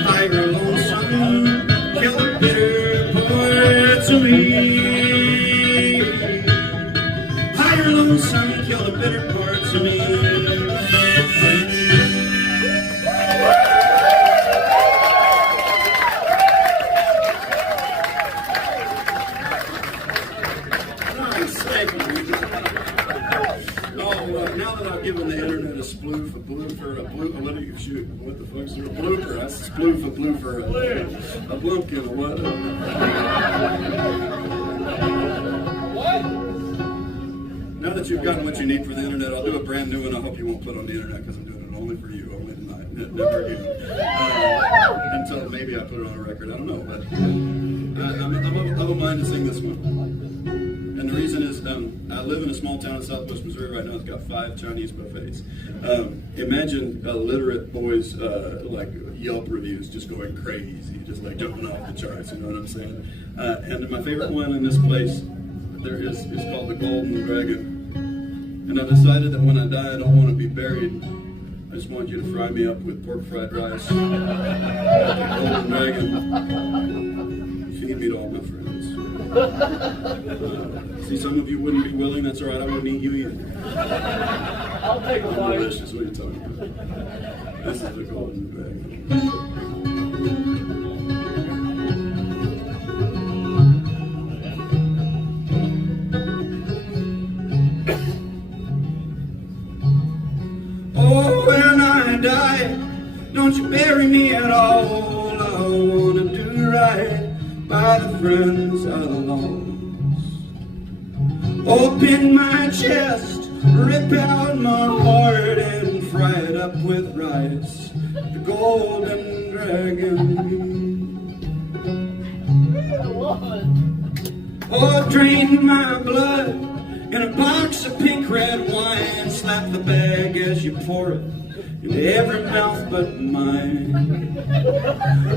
Higher lonesome, kill the bitter parts of me. Higher lonesome, kill the bitter parts of me. Now that I've given the internet a sploof, a what do you shoot? What the fuck's a blooper? That's a sploof, a blooper, a blumpkin, or what? Now that you've gotten what you need for the internet, I'll do a brand new one. I hope you won't put it on the internet because I'm doing it only for you, only tonight, never again. Until maybe I put it on a record, I don't know. But I'm of a mind to sing this one. And the reason is, I live in a small town in southwest Missouri right now. It's got 5 Chinese buffets. Imagine illiterate boys like Yelp reviews just going crazy, just like jumping off the charts. You know what I'm saying? And my favorite one in this place there is called the Golden Dragon. And I've decided that when I die, I don't want to be buried. I just want you to fry me up with pork fried rice. The Golden Dragon. Feed me to all my friends. See, some of you wouldn't be willing. That's all right. I wouldn't eat you either. I'll take a bite. Delicious. What are you talking about? This is the Golden Dragon. Oh, when I die, don't you bury me at all. I wanna do right by the friends I lost. Open my chest, rip out my heart, and fry it up with rice. The Golden Dragon. Oh, drain my blood in a box of pink red wine. Slap the bag as you pour it into every mouth but mine.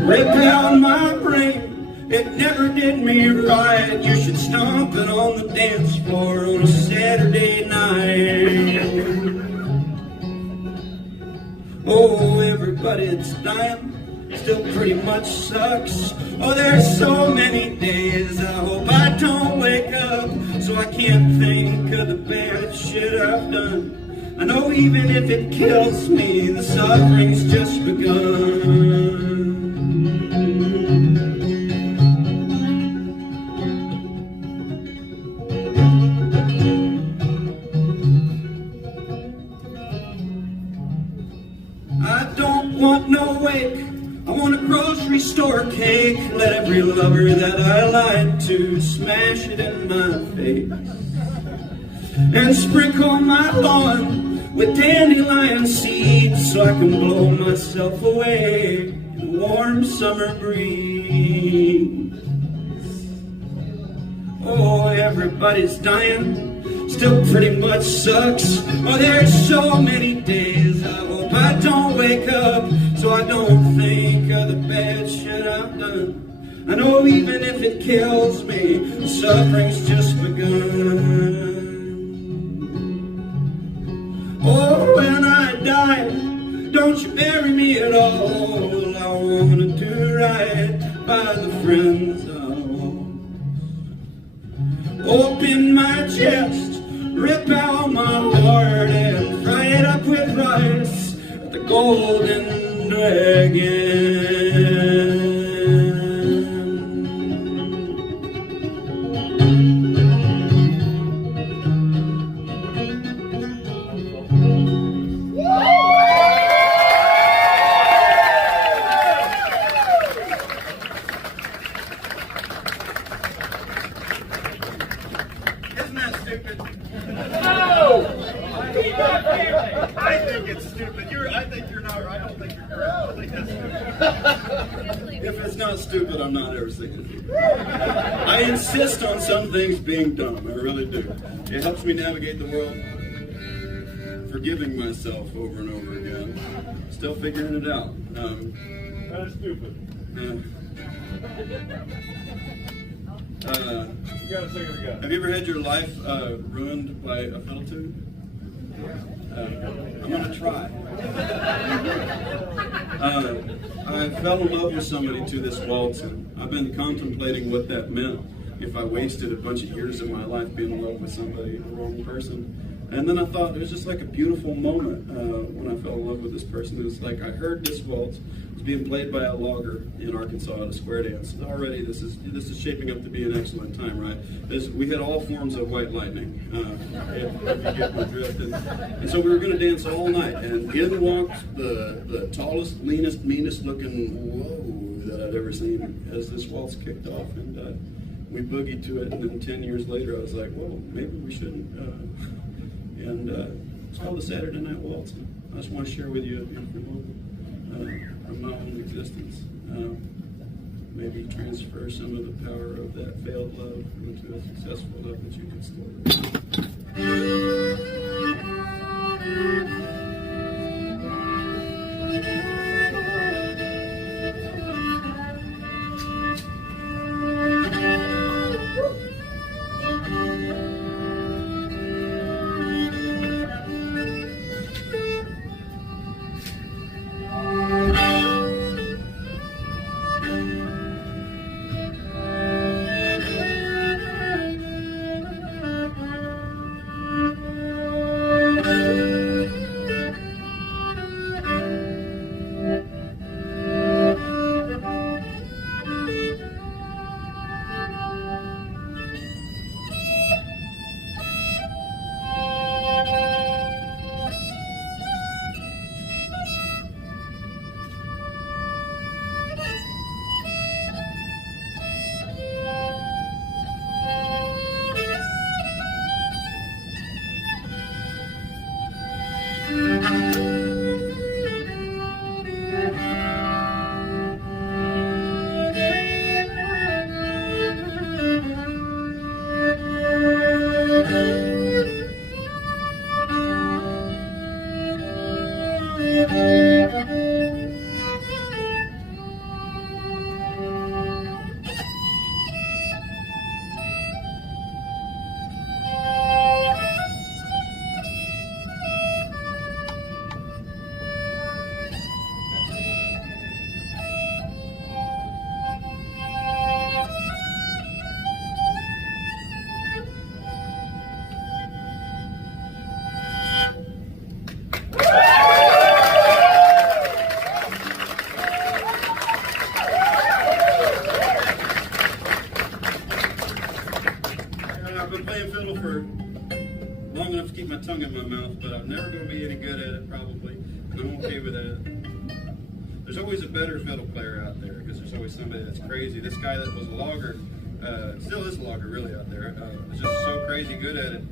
Rip out my brain, it never did me right. You should stomp it on the dance floor on a Saturday night. Oh, everybody's dying, still pretty much sucks. Oh, there's so many days I hope I don't wake up, so I can't think of the bad shit I've done. I know even if it kills me, the suffering's just begun. I don't want no wake, I want a grocery store cake. Let every lover that I lied to smash it in my face. And sprinkle my lawn with dandelion seeds so I can blow myself away in a warm summer breeze. Oh, everybody's dying, still pretty much sucks. Oh, there's so many days I hope I don't wake up, so I don't think of the bad shit I've done. I know even if it kills me, the suffering's just begun. Oh, when I die, don't you bury me at all. I wanna do right by the friends I lost. Open my chest, rip out my heart, and fry it up with rice. The Golden Dragon. Isn't that stupid? No! I think it's stupid. I think you're not. I don't think you're correct. I think that's stupid. If it's not stupid, I'm not ever singing it. I insist on some things being dumb. I really do. It helps me navigate the world. Forgiving myself over and over again. Still figuring it out. That is stupid. You gotta sing it again. Have you ever had your life ruined by a fiddle tune? I'm gonna try. I fell in love with somebody to this waltz, and I've been contemplating what that meant if I wasted a bunch of years of my life being in love with somebody, the wrong person. And then I thought it was just like a beautiful moment when I fell in love with this person. It was like I heard this waltz. It was being played by a logger in Arkansas at a square dance. Already this is shaping up to be an excellent time, right? We had all forms of white lightning, if you get my drift. And so we were going to dance all night. And in walked the tallest, leanest, meanest looking whoa that I'd ever seen as this waltz kicked off. And we boogied to it. And then 10 years later, I was like, well, maybe we shouldn't And it's called the Saturday Night Waltz. I just want to share with you a beautiful moment from my own existence. Maybe transfer some of the power of that failed love into a successful love that you can still I've been playing fiddle for long enough to keep my tongue in my mouth, but I'm never going to be any good at it, probably, and I'm okay with that. There's always a better fiddle player out there, because there's always somebody that's crazy. This guy that was a logger, still is a logger really out there, was just so crazy good at it.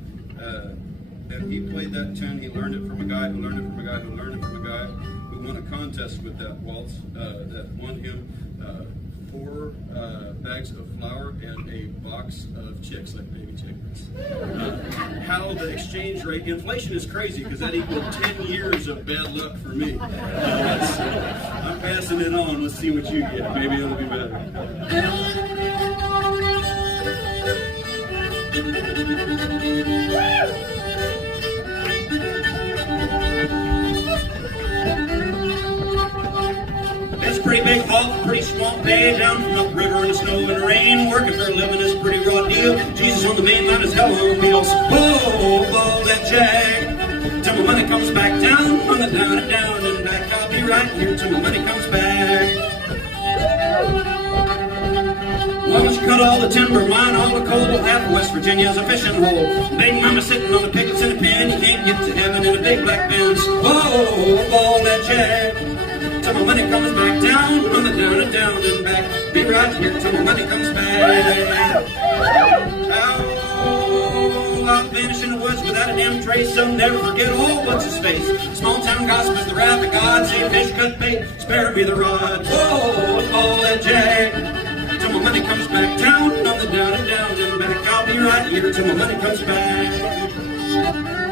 And he played that tune, he learned it from a guy who learned it from a guy who learned it from a guy who won a contest with that waltz, that won him 4 bags of flour and a box of chicks, like baby chickens. How the exchange rate, inflation is crazy because that equaled 10 years of bad luck for me. I'm passing it on. Let's see what you get. Maybe it'll be better. It's a pretty big haul, pretty swamp day, down from upriver in the snow and rain. Working for a living is a pretty raw deal. Jesus on the main line is hell on wheels. Whoa, that jag. Till my money comes back down, on the down and down and back. I'll be right here till my money comes back. Once you cut all the timber, mine all the coal, half of West Virginia's a fishing hole. Big mama sitting on the pickets in a pen, you can't get to heaven in a big black Benz. Whoa, that jag. Till my money comes back down, on the down and down and back. Be right here till my money comes back. Oh, I'll vanish in the woods without a damn trace. I'll never forget, oh, what's his face? Small town gossip is the wrath of God. Say fish cut bait, spare me the rod. Oh, that jag. Till my money comes back down, on the down and down and back. I'll be right here till my money comes back.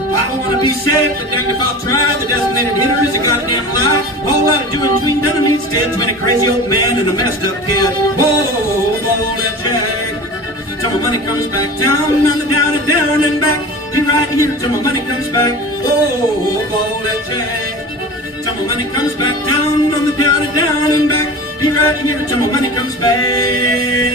I don't want to be safe, but dang if I'll try. The designated hitter is a goddamn lie. All lot of doing between done and instead between a crazy old man and a messed up kid. Whoa, that jag. Till my money comes back down, on the down and down and back. Be right here till my money comes back. Whoa, that jag. Till my money comes back down, on the down and down and back. Be right here till my money comes back.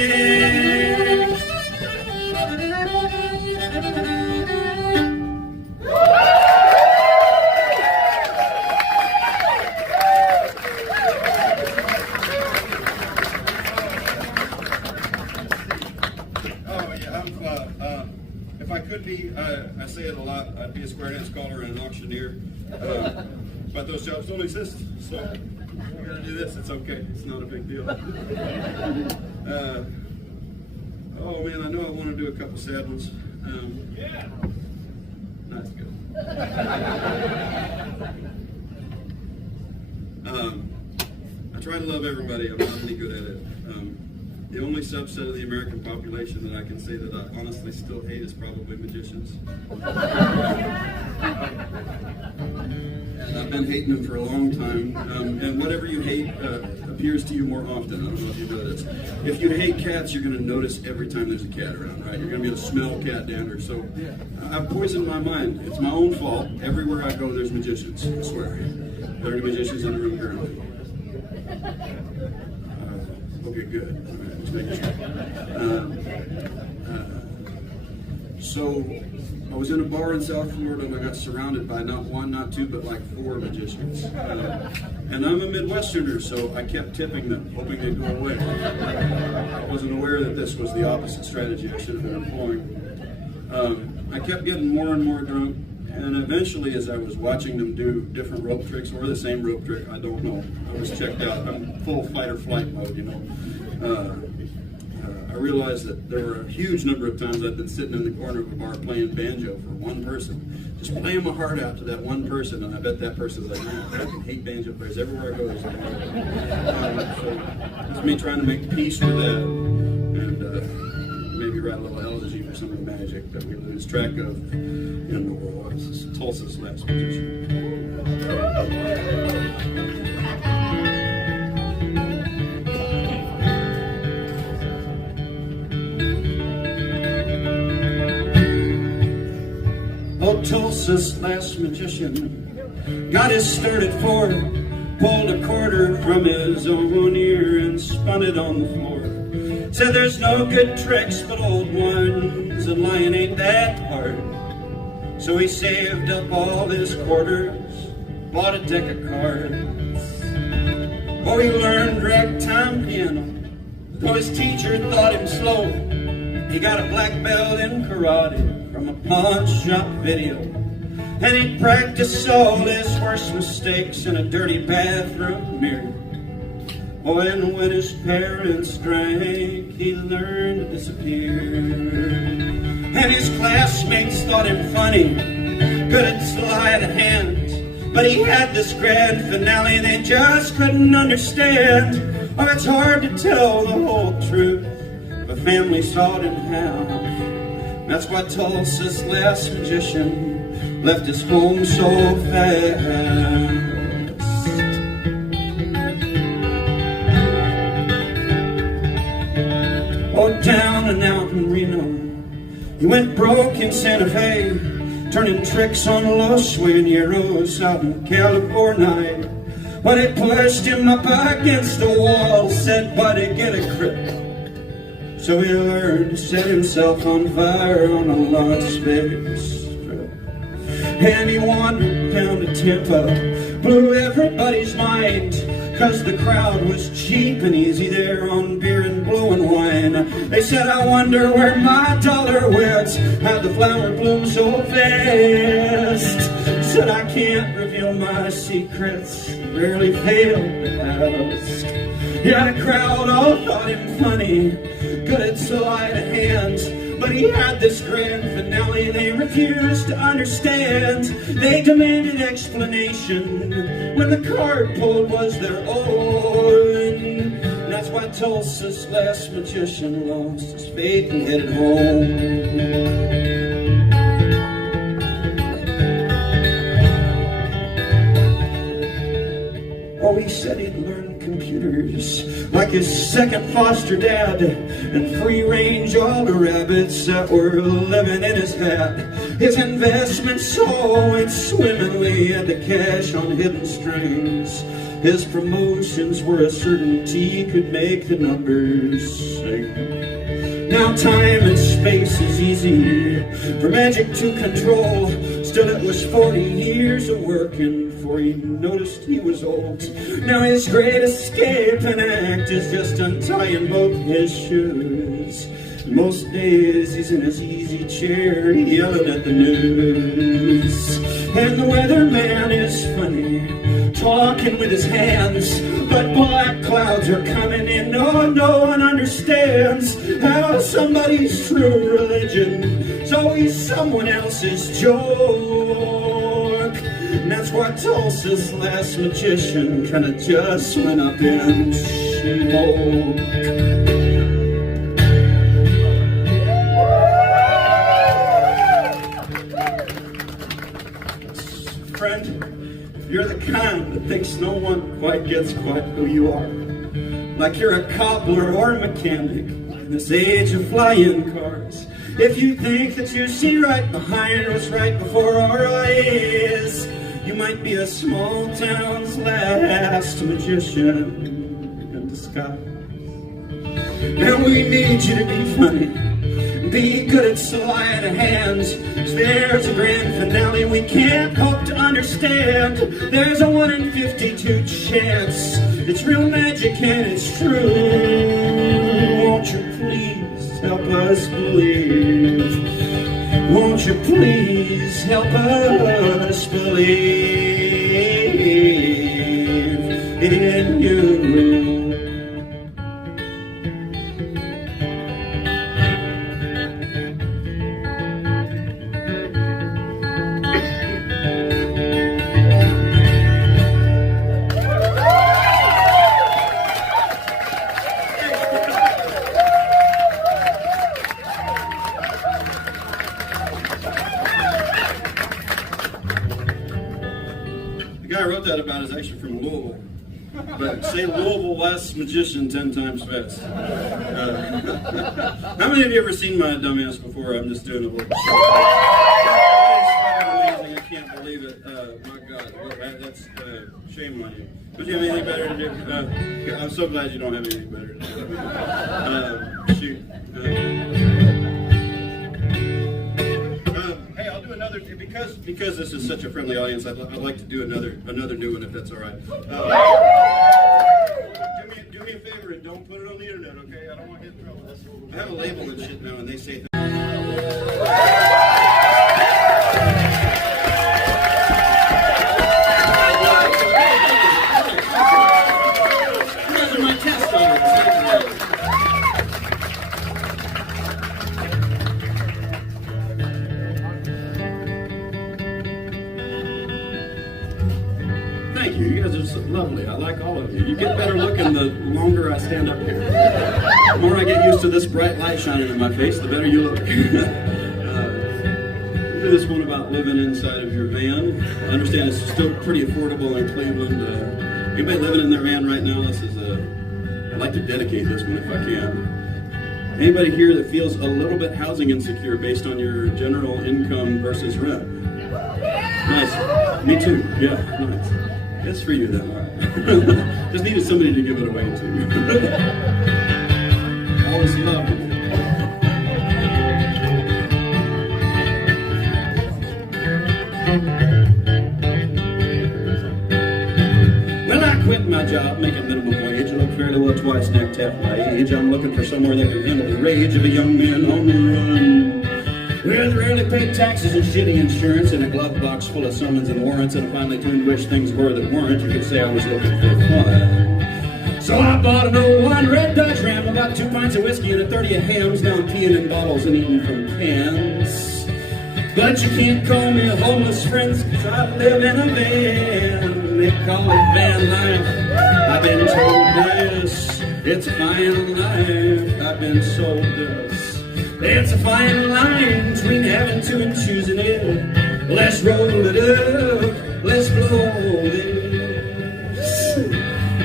If I could be, I say it a lot, I'd be a square dance caller and an auctioneer. But those jobs don't exist, so we're going to do this. It's okay. It's not a big deal. Oh, man, I know I want to do a couple sad ones. That's good. I try to love everybody. I'm not any good at it. The only subset of the American population that I can say that I honestly still hate is probably magicians. And I've been hating them for a long time. And whatever you hate appears to you more often. I don't know if you know this. If you hate cats, you're going to notice every time there's a cat around, right? You're going to be able to smell cat dander. So I've poisoned my mind. It's my own fault. Everywhere I go, there's magicians. I swear. There are any magicians in the room currently? Okay, good. All right, just making sure. So I was in a bar in South Florida and I got surrounded by not one, not two, but like 4 magicians. And I'm a Midwesterner, so I kept tipping them, hoping they'd go away. I wasn't aware that this was the opposite strategy I should have been employing. I kept getting more and more drunk, and eventually, as I was watching them do different rope tricks, or the same rope trick, I don't know. I was checked out. I'm full fight or flight mode, you know. I realized that there were a huge number of times I'd been sitting in the corner of a bar playing banjo for one person, just playing my heart out to that one person, and I bet that person's like, man, I fucking hate banjo players. Everywhere I go, there's so it's me trying to make peace with that, and maybe write a little elegy for some of the magic that we lose track of in the world. This is Tulsa's Last Magician. Oh, Tulsa's last magician got his start at 4, pulled a quarter from his own ear and spun it on the floor. Said there's no good tricks but old ones, and lying ain't that hard. So he saved up all his quarters, bought a deck of cards. Oh, he learned ragtime piano, though his teacher thought him slow. He got a black belt in karate from a pawn shop video, and he practiced all his worst mistakes in a dirty bathroom mirror. Oh, and when his parents drank, he learned to disappear. And his classmates thought him funny, good at sleight of hand, but he had this grand finale they just couldn't understand. Oh, it's hard to tell the whole truth, but family sawed in half. That's why Tulsa's last magician left his home so fast. Oh, down and out in Reno, he went broke in Santa Fe, turning tricks on Los Sueñeros out in California. But it pushed him up against the wall, said, buddy, get a grip. So he learned to set himself on fire on a Las Vegas strip. And he wandered down to Tampa, blew everybody's mind, 'cause the crowd was cheap and easy there on beer and blowing wine. They said, I wonder where my dollar went, how'd the flower bloom so fast? Said, I can't reveal my secrets, rarely fail to ask. Yeah, the crowd all thought him funny, good at sleight of hand, but he had this grand finale they refused to understand. They demanded explanation when the card pulled was their own. That's why Tulsa's last magician lost his faith and headed home. Oh, he said he'd learned computers like his second foster dad, and free-range all the rabbits that were living in his hat. His investments all went swimmingly, had the cash on hidden strings. His promotions were a certainty, he could make the numbers sing. Now time and space is easy for magic to control. Still it was 40 years of working before he noticed he was old. Now his great escape and act is just untying both his shoes. Most days he's in his easy chair yelling at the news. And the weatherman is funny, talking with his hands, but black clouds are coming in. No one understands how somebody's true religion is always someone else's joke. And that's why Tulsa's last magician kinda just went up in smoke. Friend, you're the kind that thinks no one quite gets quite who you are. Like you're a cobbler or a mechanic in this age of flying cars. If you think that you see right behind what's right before our eyes, you might be a small town's last magician in disguise. And we need you to be funny, be good at sleight of hands. There's a grand finale we can't hope to understand. There's a 1 in 52 chance. It's real magic and it's true. Won't you please help us believe? Won't you please help us believe in you? The guy I wrote that about is actually from Louisville. But say Louisville last magician 10 times fast. How many of you ever seen my dumbass before? I'm just doing a little show. Amazing. I can't believe it. My God. That's shame on you. Don't you have anything better to do? I'm so glad you don't have anything better to do. Shoot. Hey, I'll do another because this is such a friendly audience. I'd like to do another new one if that's all right. Do me a favor and don't put it on the internet, okay? I don't want to get in trouble. I have a label and shit now, and they say. You guys are my test audience. Thank you. You guys are so lovely. I like all of you. You get better looking the longer I stand up here. The more I get used to this bright light shining in my face, the better you look. Do this one about living inside of your van. I understand it's still pretty affordable in Cleveland. Anybody living in their van right now? I'd like to dedicate this one if I can. Anybody here that feels a little bit housing insecure based on your general income versus rent? Nice. Me too. Yeah, nice. It's for you then. Just needed somebody to give it away to. All this love. Well, I quit my job making minimum wage. I look fairly well twice necked half my age. I'm looking for somewhere that can handle the rage of a young man on the run. With rarely paid taxes and shitty insurance and a glove box full of summons and warrants, and I finally turned to wish things were that weren't. You could say I was looking for fun. So I bought an 01 Red Dodge Ram, about 2 pints of whiskey and a 30 of hams, now I'm peeing in bottles and eating from cans. But you can't call me a homeless friend, cause I live in a van. They call it van life. I've been told this. It's a fine life. I've been sold this. It's a fine line between having to and choosing it. Let's roll it up, let's blow this.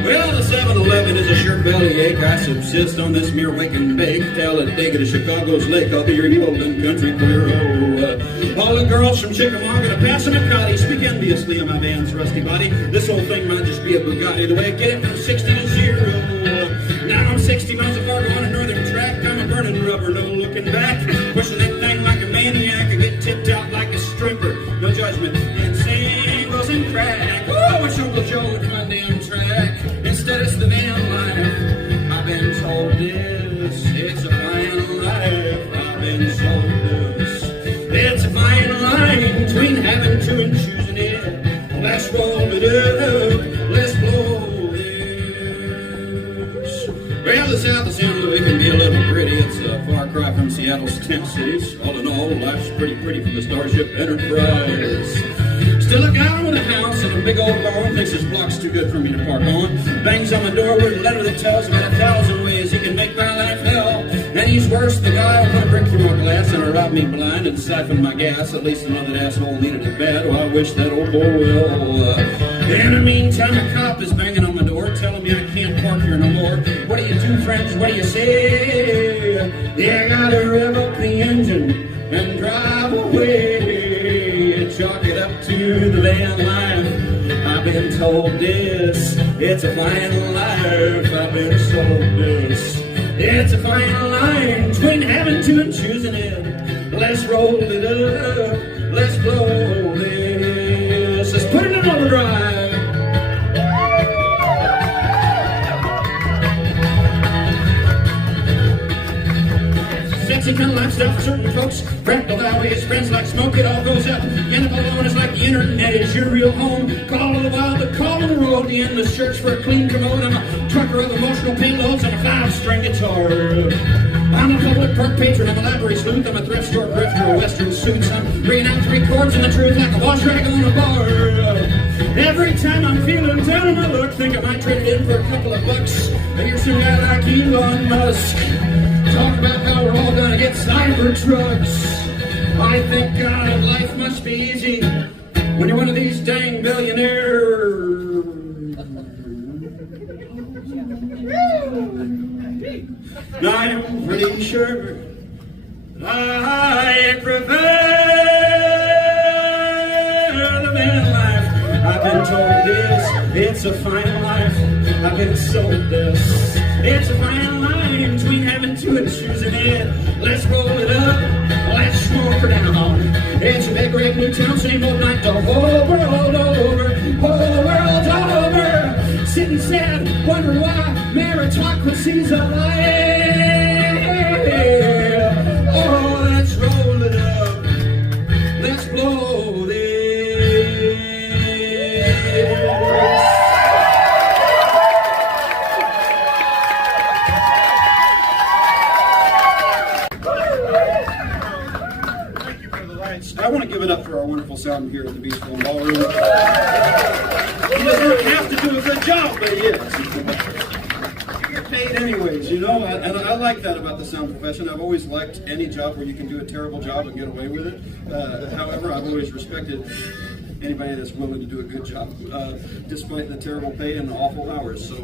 Well, the 7-Eleven is a sure belly ache. I subsist on this mere wake and bake. Tell it big to Chicago's lake. I'll be your golden country hero. All the girls from Chickamauga to Passamaquoddy speak enviously of my van's rusty body. This whole thing might just be a Bugatti. The way I get it from 60 to 0. Now I'm 60 miles apart on a northern track. I'm a burning rubber, no looking back. Pushing that thing like a maniac. I get tipped out like a stripper. No judgment. And singles and crack. Oh, wish Uncle Joe would find damn track. Instead it's the van life. I've been told this. It's a fine life. I've been told this. It's a fine line between having to and choosing it. Let's roll it up. far cry from Seattle's tent cities. All in all, life's pretty from the Starship Enterprise. Still a guy with a house and a big old lawn thinks his block's too good for me to park on. Bangs on my door with a letter that tells about 1,000 ways he can make my life hell. And he's worse, the guy who'll put a drink through my glass and rob me blind and siphon my gas. At least another asshole needed it bad. Oh, I wish that old boy well. In the meantime, a cop is banging on my door, telling me I can't park here no more. What do you do, friends? What do you say? Yeah, I gotta rev up the engine and drive away. Chalk it up to the van life. I've been told this, it's a fine life. I've been told this, it's a fine line between having to and choosing it. Let's roll it up, let's blow this. Let's put it in overdrive. Sexy kind of lifestyle for certain folks. Practical out with his friends like smoke, it all goes up. End up alone, it's like the internet is your real home. Call of the wild, the call on the road. The endless search for a clean commode. I'm a trucker of emotional payloads and a 5-string guitar. I'm a public park patron, I'm a library sleuth, I'm a thrift store grifter, a western suits. I'm bringing out 3 chords and the truth like a wash rag on a bar. Every time I'm feeling down on my luck, think I might trade it in for a couple of bucks. Here's some guy like Elon Musk. Talk about how we're all gonna get cyber trucks. I think God, life must be easy when you're one of these dang billionaires. I'm pretty sure I prefer the van life. I've been told this, it's a fine life. I've been sold this, it's a fine line between having to and choosing it. Let's roll it up, let's smoke her down. It's a big great new town, same old night, the whole world over, whole world over. Sitting sad, wondering why meritocracy's alive. Oh, let's roll it up, let's blow this. I want to give it up for our wonderful sound here at the Beachland Ballroom. He doesn't have to do a good job, but he is. You're paid anyways, you know, and I like that about the sound profession. I've always liked any job where you can do a terrible job and get away with it. However, I've always respected anybody that's willing to do a good job, despite the terrible pay and the awful hours. So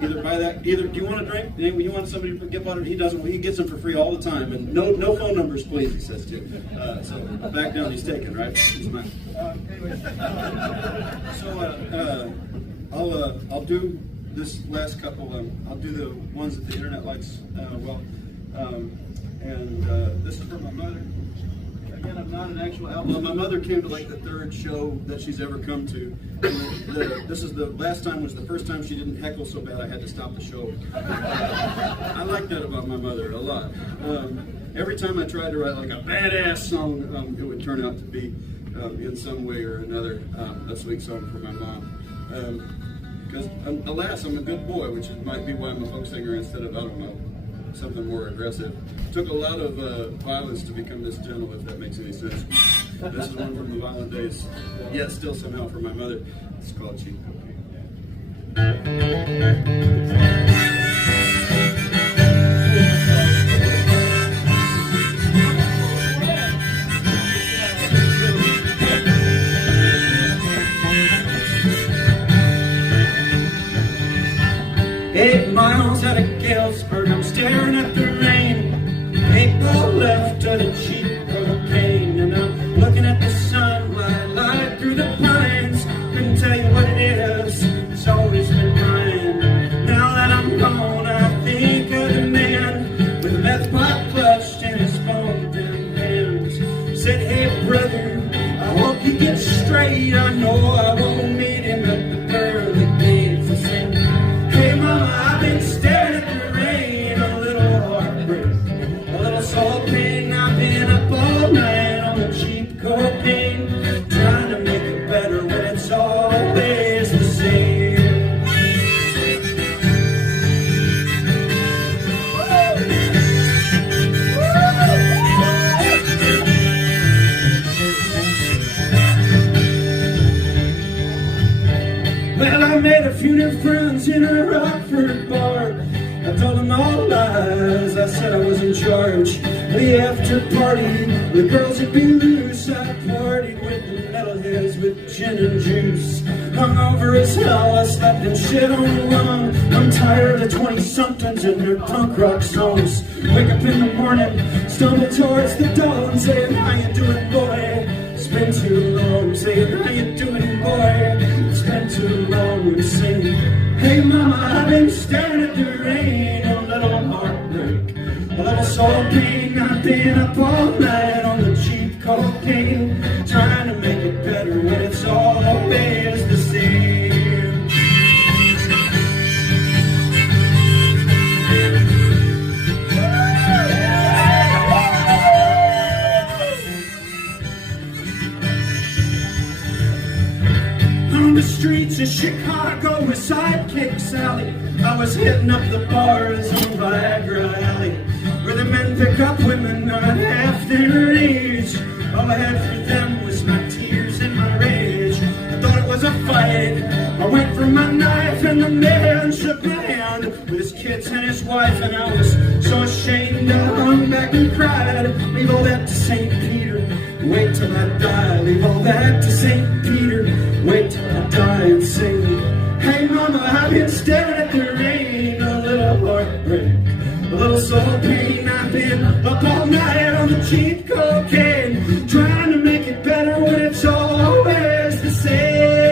either buy that, do you want a drink? You want somebody to get water? He doesn't. He gets them for free all the time, and no phone numbers, please. He says to. So back down. He's taken, right? He's mine. I'll do this last couple. I'll do the ones that the internet likes well, and this is for my mother. Again, I'm not an actual outlaw. My mother came to like the 3rd show that she's ever come to. This is the last time was the first time she didn't heckle so bad I had to stop the show. I like that about my mother a lot. Every time I tried to write like a badass song, it would turn out to be in some way or another a sweet song for my mom. Because alas, I'm a good boy, which might be why I'm a folk singer instead of, I don't know, something more aggressive. Took a lot of violence to become this gentle, if that makes any sense. This is one from the violent days, yet still somehow for my mother. It's called Cheap Cocaine. Out of Galesburg, I'm staring at the rain. 8 ball left of the cheap cocaine, and I'm looking at the sunlight light through the pines. Couldn't tell you what it is, it's always been mine. Now times in a Rockford bar. I told them all lies, I said I was in charge. The after party, the girls would be loose. I partied with the metalheads with gin and juice. Hungover as hell, I slept in shit on the run. I'm tired of the 20-somethings and their punk rock songs. Wake up in the morning, stumble towards the door and saying, how you doing, boy? It's been too long. Saying, how you doing, boy? It's been too long. And singing, hey mama, I've been staring at the rain. A little heartbreak, a little soul pain. I've been up all night on the cheap cocaine, trying to make it better when it's always the same. On the streets of Chicago with sidekick Sally, I was hitting up the bars on Viagra Alley, where the men pick up women not half their age. All I had for them was my tears and my rage. I thought it was a fight. I went for my knife and the man shook my hand with his kids and his wife, and I was so ashamed I hung back and cried. Leave all that to St. Peter, wait till I die. Leave all that to St. Peter, wait till I die, and sing, hey mama, I've been staring at the rain. A little heartbreak, a little soul pain. I've been up all night on the cheap cocaine, trying to make it better when it's always the same.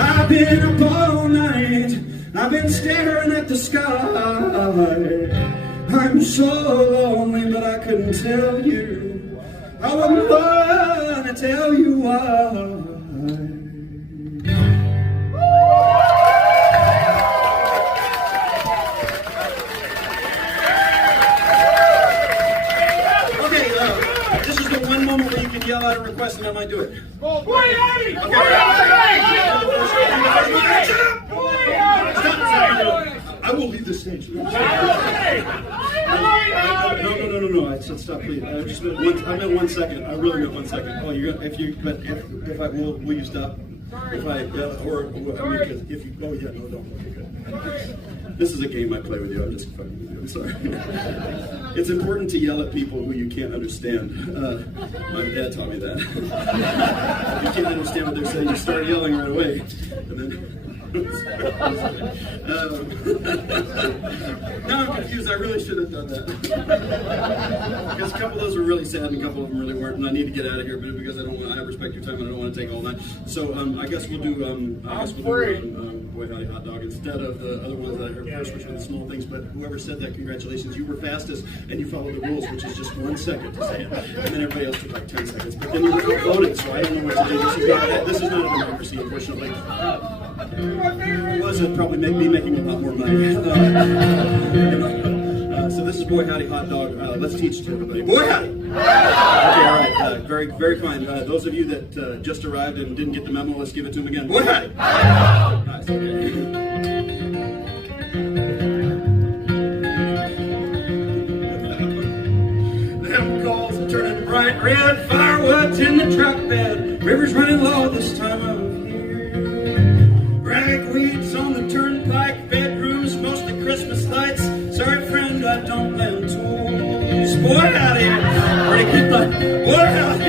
I've been up all night, I've been staring at the sky. I'm so lonely, but I couldn't tell you. I wouldn't want to tell you why. Okay, this is the one moment where you can yell out a request and I might do it. I will leave the stage. No. I said stop, please. I meant 1 second. I really meant 1 second. Oh, you're if I will you stop? If I if you oh yeah, no, don't. Okay, good. This is a game I play with you. I'm just fucking with you. I'm sorry. It's important to yell at people who you can't understand. My dad taught me that. If you can't understand what they're saying, you start yelling right away, and then. Now I'm confused. I really should have done that. Because a couple of those were really sad and a couple of them really weren't, and I need to get out of here, but because I respect your time and I don't want to take all night. So I guess we'll do Boy Howdy Hot Dog instead of the other ones that I heard first, which were the small things. But whoever said that, congratulations, you were fastest and you followed the rules, which is just 1 second to say it, and then everybody else took like 10 seconds. But then you were voted, so I don't know what to do. This is not a democracy, unfortunately. Was it probably make me making a lot more money? So this is Boy Howdy Hot Dog. Let's teach it to everybody. Boy Howdy! Okay, all right. Very, very fine. Those of you that just arrived and didn't get the memo, let's give it to them again. Boy Howdy! Nice, okay. Them calls are turning bright red, firewood's in the truck bed, rivers running low this time of ragweeds on the turnpike, bedrooms, mostly Christmas lights. Sorry, friend, I don't lend tools. Boy, howdy, pretty good life. Boy, howdy,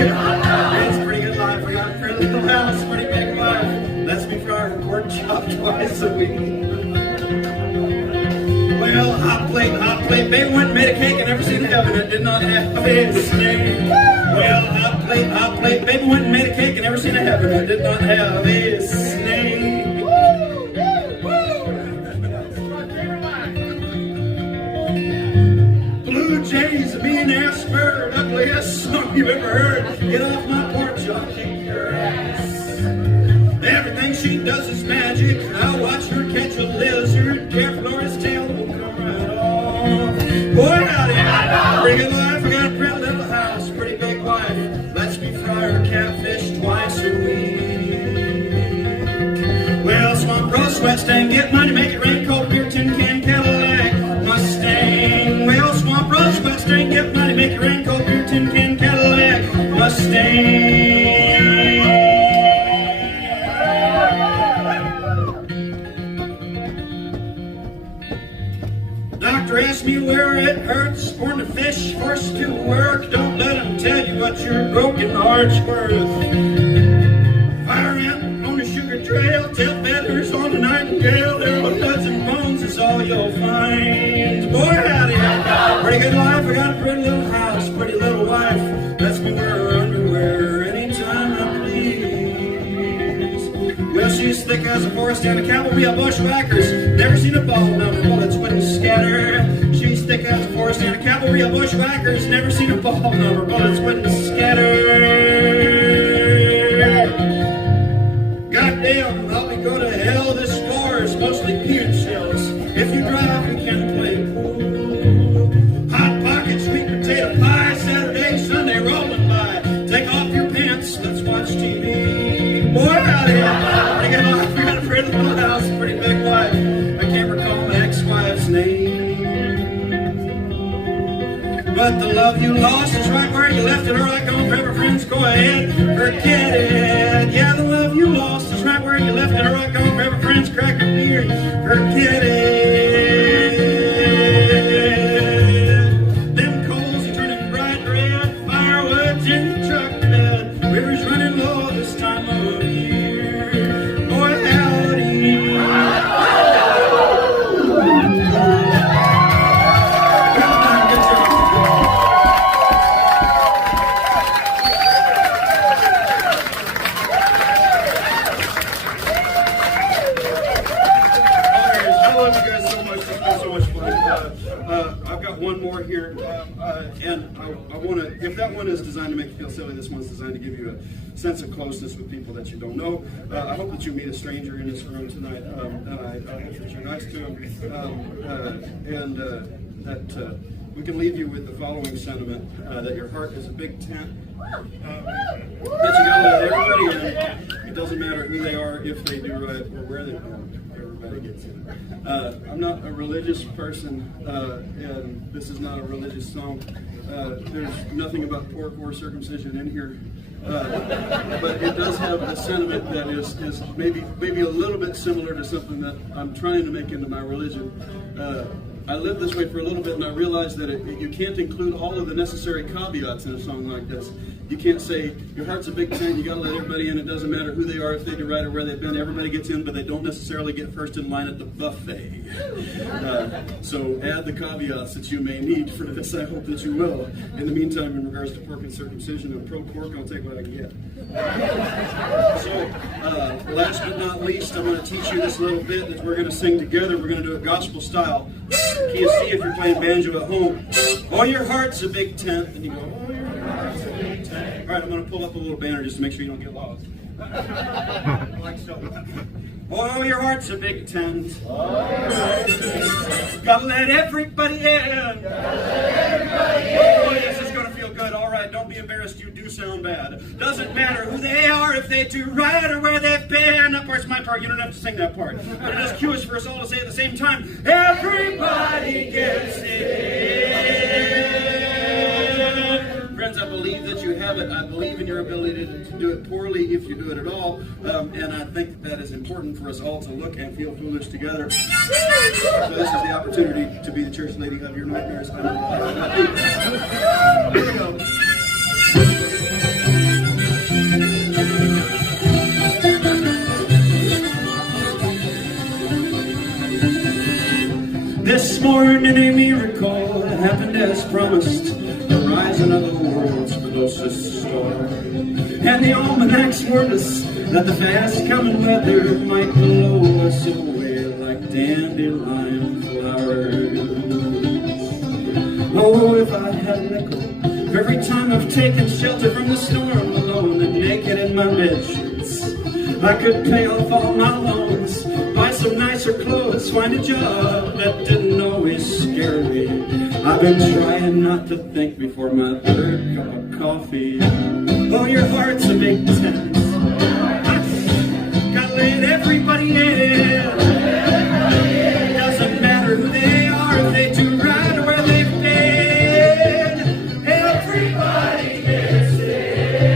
it's a pretty good life. I got a pretty little house, pretty big life. Let's be friar and pork chop twice a week. Well, hot plate, baby went and made a cake and never seen heaven. It did not have a snake. Well, hot plate, baby went and made a cake and never seen a heaven. It did not have a snake. Blue jays, a mean-ass bird, ugliest song you've ever heard. Get off my porch, I'll kick your ass. Everything she does is magic. I'll watch her catch a lizard. Careful or his tail will come right off. Boy, howdy, pretty good life. I got a pretty little house, pretty big wife. Let's be friar catfish twice a week. Well, swamp roast, sweat stain, get money, make it rain, cold beer, tin can, Cadillac. stain. Doctor asked me where it hurts, born to fish, forced to work. Don't let him tell you what your broken heart's worth. Fire ant on a sugar trail, tail feathers on a nightingale. There are nuts and bones is all you'll find. Boy, howdy, pretty good life. I got a pretty little house, pretty little wife. Lets me wear her underwear anytime I please. Well, she's thick as a forest and a cavalry of bushwhackers. Never seen a ball number, bullets wouldn't scatter. She's thick as a forest and a cavalry of bushwhackers. Never seen a ball number, bullets wouldn't scatter. Goddamn, I'll be go to hell. This car's mostly peanut shells. If you drive, you can play pool. Hot pocket, sweet potato pie, Saturday, Sunday rolling by. Take off your pants, let's watch TV. Boy, howdy, I get off. We got a pretty little house, pretty big wife. I can't recall my ex-wife's name. But the love you lost is right where you left it. All right, gone forever, friends, go ahead, forget it. Yeah, the love you lost is right where you left it. All right, gone forever, friends, crack a beer, forget it. Them coals are turning bright red, firewoods in the truck bed. River's running low this time of year. Boy, howdy. One more here, and I want to, if that one is designed to make you feel silly, this one's designed to give you a sense of closeness with people that you don't know. I hope that you meet a stranger in this room tonight, and I hope that you're nice to him, and that we can leave you with the following sentiment, that your heart is a big tent, that you gotta let everybody in. It doesn't matter who they are, if they do right, or where they go. Everybody gets in. I'm not a religious person, and this is not a religious song. There's nothing about pork or circumcision in here, but it does have a sentiment that is maybe a little bit similar to something that I'm trying to make into my religion. I lived this way for a little bit, and I realized that you can't include all of the necessary caveats in a song like this. You can't say, your heart's a big tent, you gotta let everybody in, it doesn't matter who they are, if they do right or where they've been, everybody gets in, but they don't necessarily get first in line at the buffet. So add the caveats that you may need for this, I hope that you will. In the meantime, in regards to pork and circumcision, I'm pro-pork, I'll take what I can get. So, last but not least, I'm gonna teach you this little bit that we're gonna sing together. We're gonna do it gospel style. Can you see if you're playing banjo at home? Oh, your heart's a big tent, and you go, oh, your heart's a big tent. All right, I'm going to pull up a little banner just to make sure you don't get lost. Like so. Oh, your heart's a big tent. Gotta let everybody in. Oh, yes, it's going to feel good. All right, don't be embarrassed. You do sound bad. Doesn't matter who they are, if they do right or where they've been. That part's my part. You don't have to sing that part. But it is curious for us all to say at the same time, everybody gets it. Friends, I believe that you have it. I believe in your ability to do it poorly if you do it at all. And I think that is important for us all to look and feel foolish together. So this is the opportunity to be the church lady of your nightmares. Here we go. This morning a miracle happened as promised. The rising of the world's closest star. And the almanacs warned us that the fast coming weather might blow us away like dandelion flowers. Oh, if I had a nickel for every time I've taken shelter from the storm alone and naked in my bed sheets, I could pay off all my loans, buy some nicer clothes, find a job that didn't always scare me. I've been trying not to think before my third cup of coffee. Oh, your heart's a big tent. Gotta let everybody in. Doesn't matter who they are, if they do right or where they've been. Everybody gets in.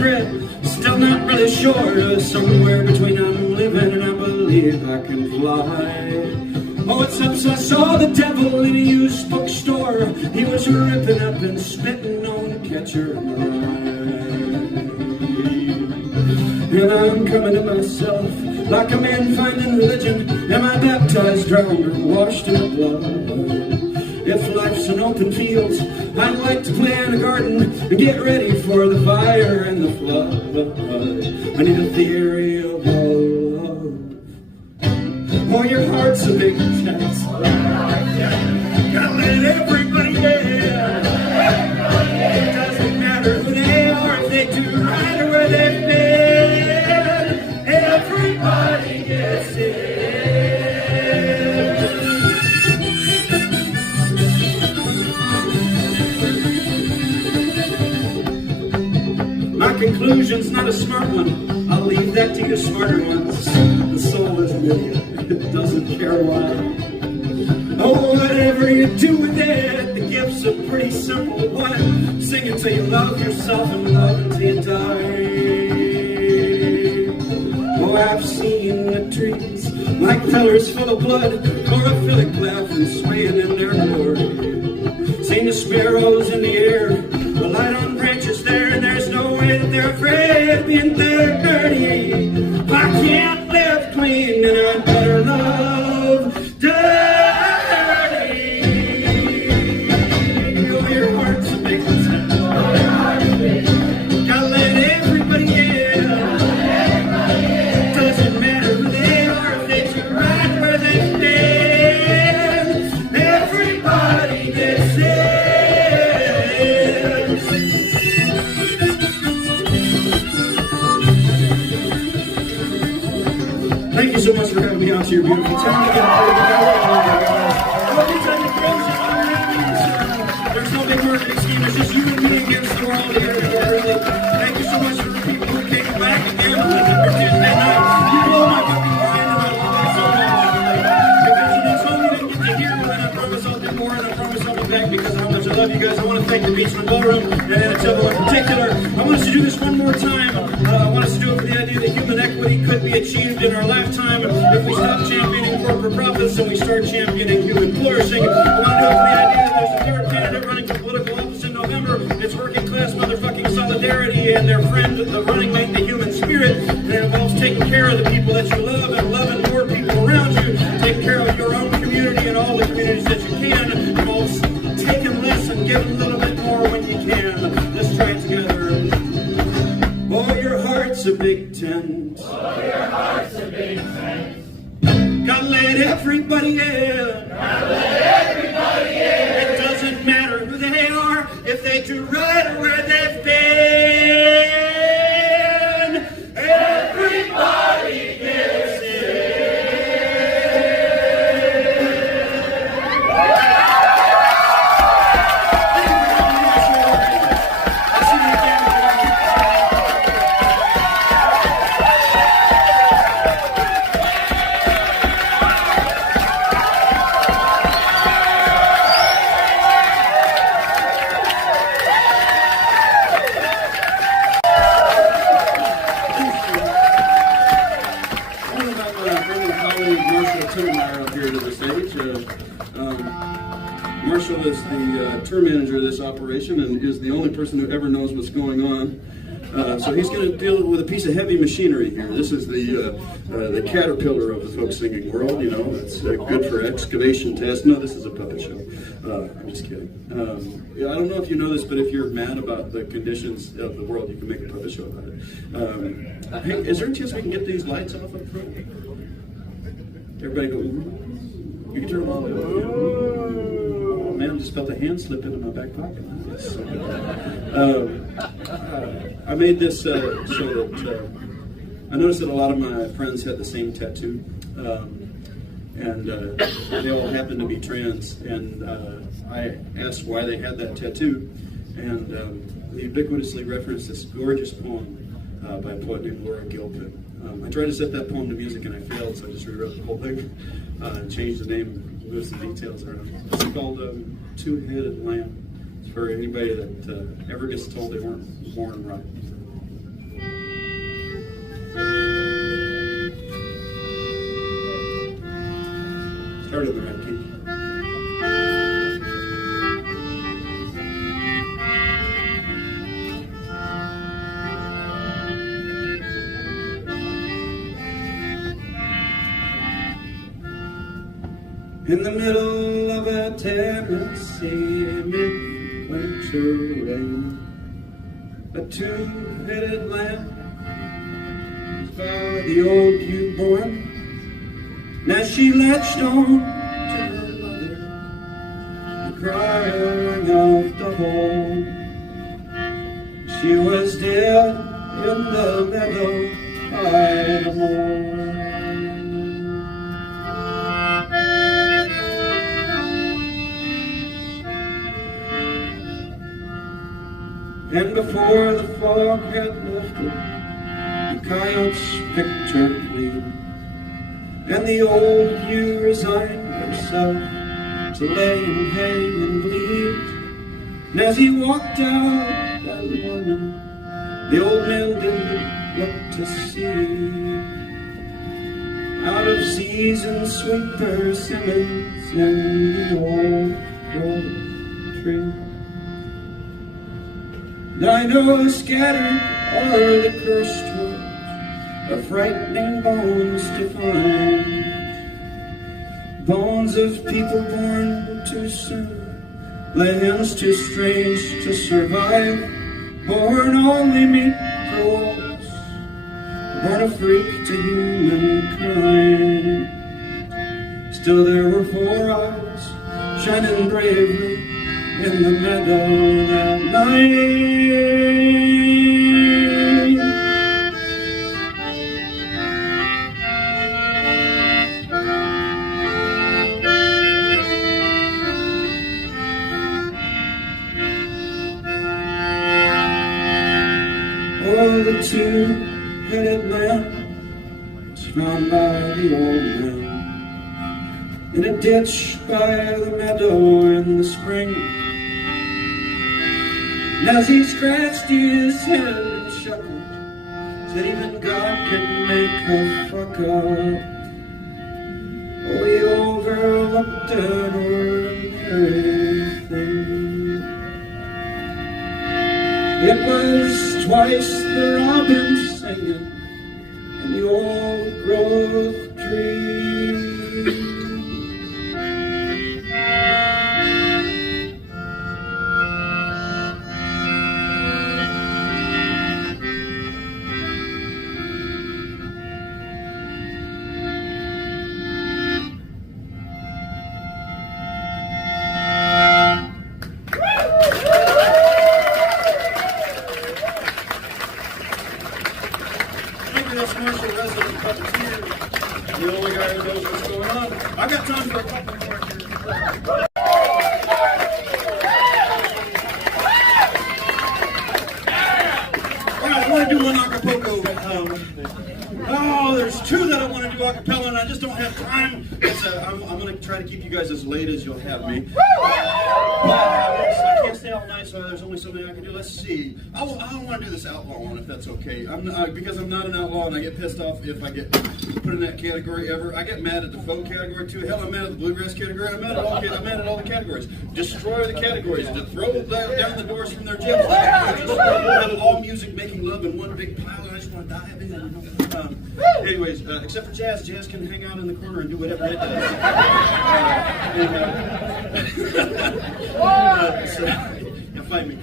regret, still not really sure. Somewhere between I'm living and I believe I can fly. Oh, it's since I saw the devil in a used bookstore. He was ripping up and spitting on Catcher in the Rye. And I'm coming to myself like a man finding religion. Am I baptized, drowned, or washed in blood? If life's an open field, I'd like to plant a garden and get ready for the fire and the flood. I need a theory of love. Oh, your heart's a big test. Gotta let everybody in. It doesn't matter who they are, if they do right or where they've been. Everybody gets in. My conclusion's not a smart one. I'll leave that to you smarter ones. The soul is an idiot. It doesn't care why. Oh, whatever you do with it, the gift's a pretty simple one. Sing it till you love yourself and love until you die. Oh, I've seen the trees like pillars full of blood, chlorophyll laughing, swaying in their glory. Seen the sparrows in the air, the light on branches there, and there's no way that they're afraid of being dirty. I can't live clean, and I'd better love dirty. Oh, your heart's a big mistake. Gotta let everybody in. It doesn't matter who they are, if they do right where they've been. Everybody gets in. Thank you so much for having me out to your beautiful town. There's no big marketing scheme. It's just you and me against the world here. Really. Thank you so much for the people who came back again on Tuesday night. You blow my fucking mind, and I love you so much. If there's a song you didn't get to hear, then I promise I'll do more, and I promise I'll be back because of how much I love you guys. I want to thank the Beachland Ballroom and Annatella in particular. I want us to do this one more time. I want us to do it for the idea that human equity could be achieved in our lifetime if we stop championing corporate profits and we start championing human flourishing. I want to do it for the idea that there's a third candidate running for political office in November. It's working class motherfucking solidarity and their friend, the running mate, the human spirit. And it involves taking care of the people that you love and loving more people around you. Taking care of your own community and all the communities that you can. It involves taking less and giving a little bit more when you can. Let's try it together. Oh, your heart's a big tent. Oh, your heart's a big tent. Gotta let everybody in. Gotta let everybody in. It doesn't matter who they are, if they do right or where they've been. Everybody gets in. I'll see you again. Marshall is the tour manager of this operation and is the only person who ever knows what's going on. So he's going to deal with a piece of heavy machinery here. This is the caterpillar of the folk singing world. You know, it's good for excavation tests. No, this is a puppet show. I'm just kidding. Yeah, I don't know if you know this, but if you're mad about the conditions of the world, you can make a puppet show about it. Hey, is there a chance we can get these lights off up front? Everybody go. You can turn them all the way up. Oh man, I just felt a hand slip into my back pocket. I made this so that I noticed that a lot of my friends had the same tattoo, and they all happened to be trans. And I asked why they had that tattoo, and they ubiquitously referenced this gorgeous poem by a poet named Laura Gilpin. I tried to set that poem to music and I failed, so I just rewrote the whole thing and changed the name and moved some details around. It's called Two-Headed Lamb. It's for anybody that ever gets told they weren't born right. Heard of the Red Key. In the middle of a Tennessee midwinter rain, a two-headed lamb was by the old pew born. And as she latched on to her mother, the cry rang out double. She was dead in the meadow by the morn. And before the fog had lifted, the coyotes picked her clean, and the old ewe resigned herself to lay and hang and bleed. And as he walked out that morning, the old man didn't look to see. Out of season sweet persimmons in the old grove tree. And I know scattered are the cursed ones, are frightening bones to find. Bones of people born too soon, lands too strange to survive, born only meat for wolves, born a freak to humankind. Still there were four eyes shining bravely in the meadow that night. Oh, the two-headed lamb was found by the old man in a ditch by the meadow in the spring. And as he scratched his head and chuckled, said even God can make a fuck up. Oh, he overlooked an ordinary thing. It was twice the robin singing in the old growth tree. Commercial resident puppeteer, the only guy who knows what's going on. I got time for a couple more here. Alright, I want to do one Acapulco. There's two that I want to do a cappella, and I just don't have time. I'm going to try to keep you guys as late as you'll have me. I can't stay all night, so there's only something I can do. Let's see. I want to do this outlaw one, if that's okay. Because I'm not an outlaw, and I get pissed off if I get put in that category ever. I get mad at the folk category too. Hell, I'm mad at the bluegrass category. I'm mad at all the categories. Destroy the categories. To throw down the doors from their gyms. Have all music making love in one big pile, and I just want to dive in. Anyways, except for jazz. Jazz can hang out in the corner and do whatever it does. Fight me.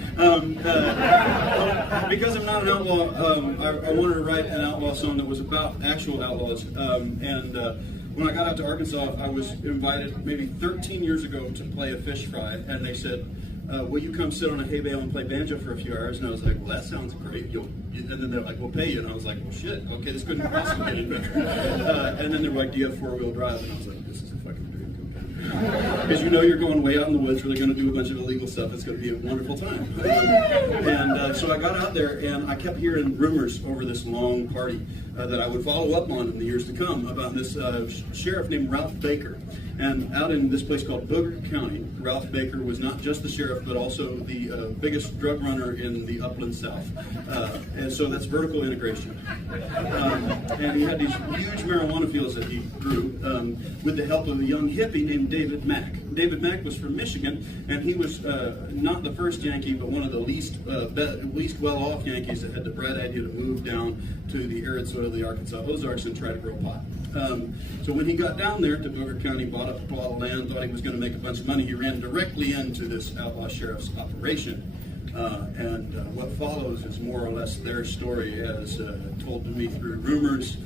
Because I'm not an outlaw, I wanted to write an outlaw song that was about actual outlaws. When I got out to Arkansas, I was invited maybe 13 years ago to play a fish fry, and they said, will you come sit on a hay bale and play banjo for a few hours? And I was like, well, that sounds great. And then they're like, we'll pay you. And I was like, well, shit, okay, this couldn't possibly get any better. And then they're like, do you have four-wheel drive? And I was like, this is a fucking dream come true. Because you know you're going way out in the woods where they're going to do a bunch of illegal stuff. It's going to be a wonderful time. So I got out there, and I kept hearing rumors over this long party that I would follow up on in the years to come about this sheriff named Ralph Baker. And out in this place called Booger County, Ralph Baker was not just the sheriff, but also the biggest drug runner in the upland South. And so that's vertical integration. And he had these huge marijuana fields that he grew with the help of a young hippie named David Mack. David Mack was from Michigan, and he was not the first Yankee, but one of the least well-off Yankees that had the bright idea to move down to the arid soil of the Arkansas Ozarks and try to grow pot. So when he got down there to Booger County, bought up a plot of land, thought he was going to make a bunch of money, he ran directly into this outlaw sheriff's operation. And what follows is more or less their story as told to me through rumors,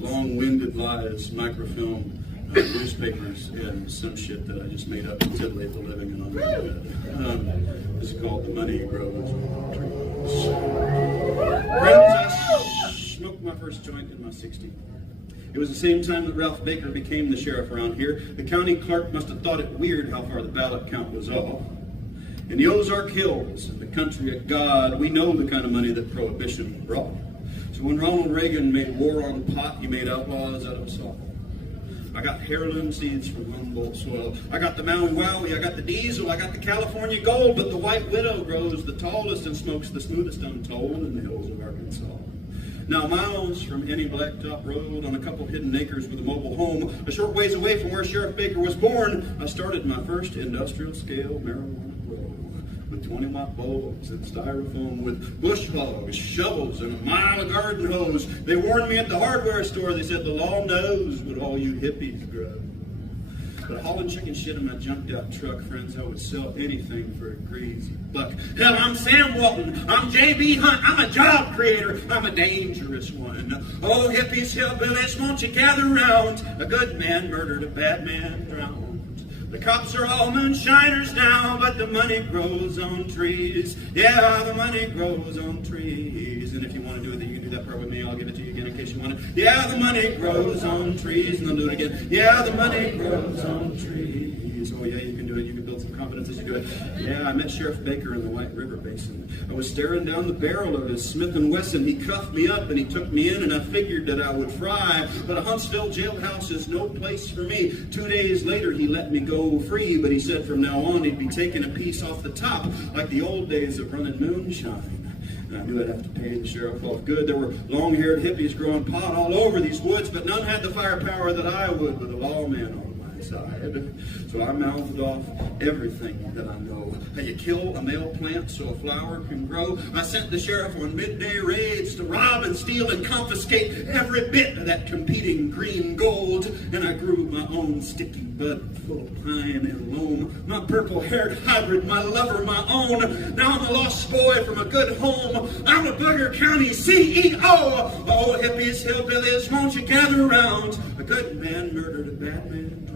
long-winded lies, microfilm, newspapers, and some shit that I just made up to titillate the living and undead. This is called The Money Grows on Trees. Friends, I smoked my first joint in my 60s. It was the same time that Ralph Baker became the sheriff around here. The county clerk must have thought it weird how far the ballot count was off. In the Ozark Hills, the country of God, we know the kind of money that Prohibition brought. So when Ronald Reagan made war on pot, he made outlaws out of us all. I got heirloom seeds from Humboldt soil. I got the Maui Wowie, I got the diesel, I got the California gold, but the white widow grows the tallest and smokes the smoothest untold in the hills of Arkansas. Now, miles from any blacktop road on a couple hidden acres with a mobile home, a short ways away from where Sheriff Baker was born, I started my first industrial-scale marijuana grow with 20-watt bulbs and styrofoam, with bush hogs, shovels, and a mile of garden hose. They warned me at the hardware store. They said, the law knows what all you hippies grow. But hauling chicken shit in my junked-out truck, friends, I would sell anything for a greasy buck. Hell, I'm Sam Walton. I'm J.B. Hunt. I'm a job creator. I'm a dangerous one. Oh, hippies, hillbillies, won't you gather round? A good man murdered, a bad man drowned. The cops are all moonshiners now, but the money grows on trees. Yeah, the money grows on trees. And if you want to do it, you can do that part with me. I'll give it to you again in case you want it. Yeah, the money grows on trees. And I'll do it again. Yeah, the money grows on trees. Oh, yeah, you can do it. You can build some confidence as you do it. Yeah, I met Sheriff Baker in the White River Basin. I was staring down the barrel of his Smith & Wesson. He cuffed me up and he took me in, and I figured that I would fry. But a Huntsville jailhouse is no place for me. 2 days later, he let me go free, but he said from now on he'd be taking a piece off the top, like the old days of running moonshine. And I knew I'd have to pay the sheriff off good. There were long-haired hippies growing pot all over these woods, but none had the firepower that I would with a lawman on my side. So I mouthed off everything that I know. How you kill a male plant so a flower can grow. I sent the sheriff on midday raids to rob and steal and confiscate every bit of that competing green gold. And I grew my own sticky bud full of pine and loam. My purple-haired hybrid, my lover, my own. Now I'm a lost boy from a good home. I'm a Booger County CEO. Oh, hippies, hillbillies, won't you gather around? A good man murdered a bad man drowned.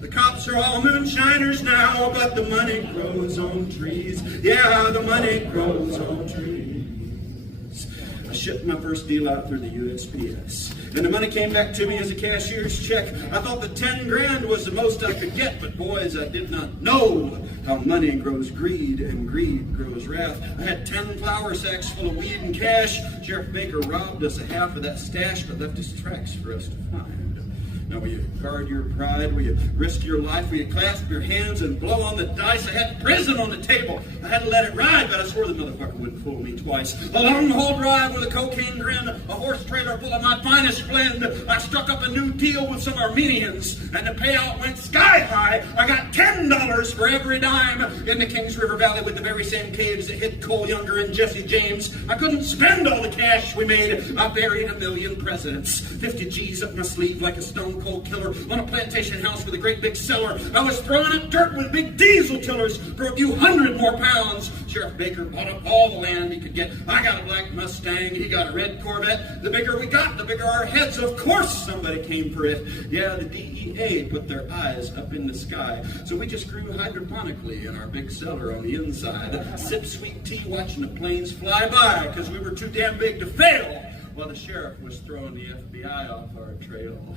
The cops are all moonshiners now, but the money grows on trees. Yeah, the money grows on trees. I shipped my first deal out through the USPS, and the money came back to me as a cashier's check. I thought that 10 grand was the most I could get, but boys, I did not know how money grows greed and greed grows wrath. I had 10 flour sacks full of weed and cash. Sheriff Baker robbed us a half of that stash, but left his tracks for us to find. Now, will you guard your pride? Will you risk your life? Will you clasp your hands and blow on the dice? I had prison on the table. I had to let it ride, but I swore the motherfucker wouldn't fool me twice. A long-haul drive with a cocaine grin, a horse trailer full of my finest blend. I struck up a new deal with some Armenians, and the payout went sky high. I got $10 for every dime in the Kings River Valley with the very same caves that hid Cole Younger and Jesse James. I couldn't spend all the cash we made. I buried 1 million presidents. 50 G's up my sleeve like a stone cold killer on a plantation house with a great big cellar. I was throwing up dirt with big diesel tillers for a few hundred more pounds. Sheriff Baker bought up all the land he could get. I got a black Mustang, he got a red Corvette. The bigger we got, the bigger our heads. Of course somebody came for it. Yeah, the DEA put their eyes up in the sky. So we just grew hydroponically in our big cellar on the inside. Sip sweet tea watching the planes fly by because we were too damn big to fail, while the sheriff was throwing the FBI off our trail.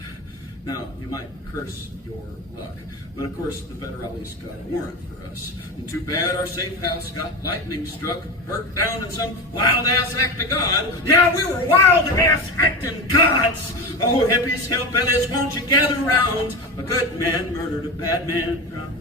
Now, you might curse your luck, but of course the federales got a warrant for us. And too bad our safe house got lightning struck, burnt down in some wild-ass act of God. Yeah, we were wild-ass acting gods! Oh, hippies, hillbillies, won't you gather round? A good man murdered a bad man drowned.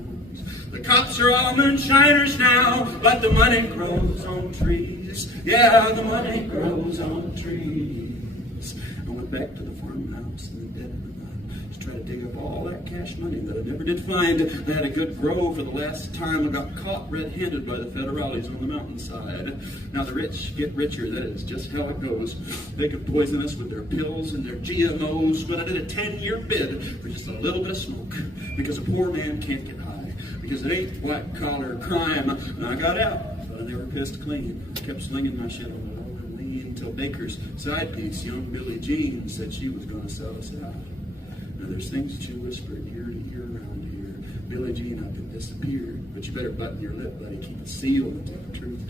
The cops are all moonshiners now, but the money grows on trees. Yeah, the money grows on trees. I went back to the farmhouse in the dead of the night to try to dig up all that cash money that I never did find. I had a good grow for the last time I got caught red-handed by the federales on the mountainside. Now the rich get richer, that is just how it goes. They could poison us with their pills and their GMOs, but I did a 10-year bid for just a little bit of smoke, because a poor man can't get high. Because it ain't white-collar crime. And I got out, but I never pissed clean. I kept slinging my shit on the low and lean until Baker's side piece, young Billie Jean, said she was going to sell us out. Now, there's things that you whispered ear to ear around here. Billie Jean up and disappeared. But you better button your lip, buddy. Keep a seal and tell the truth.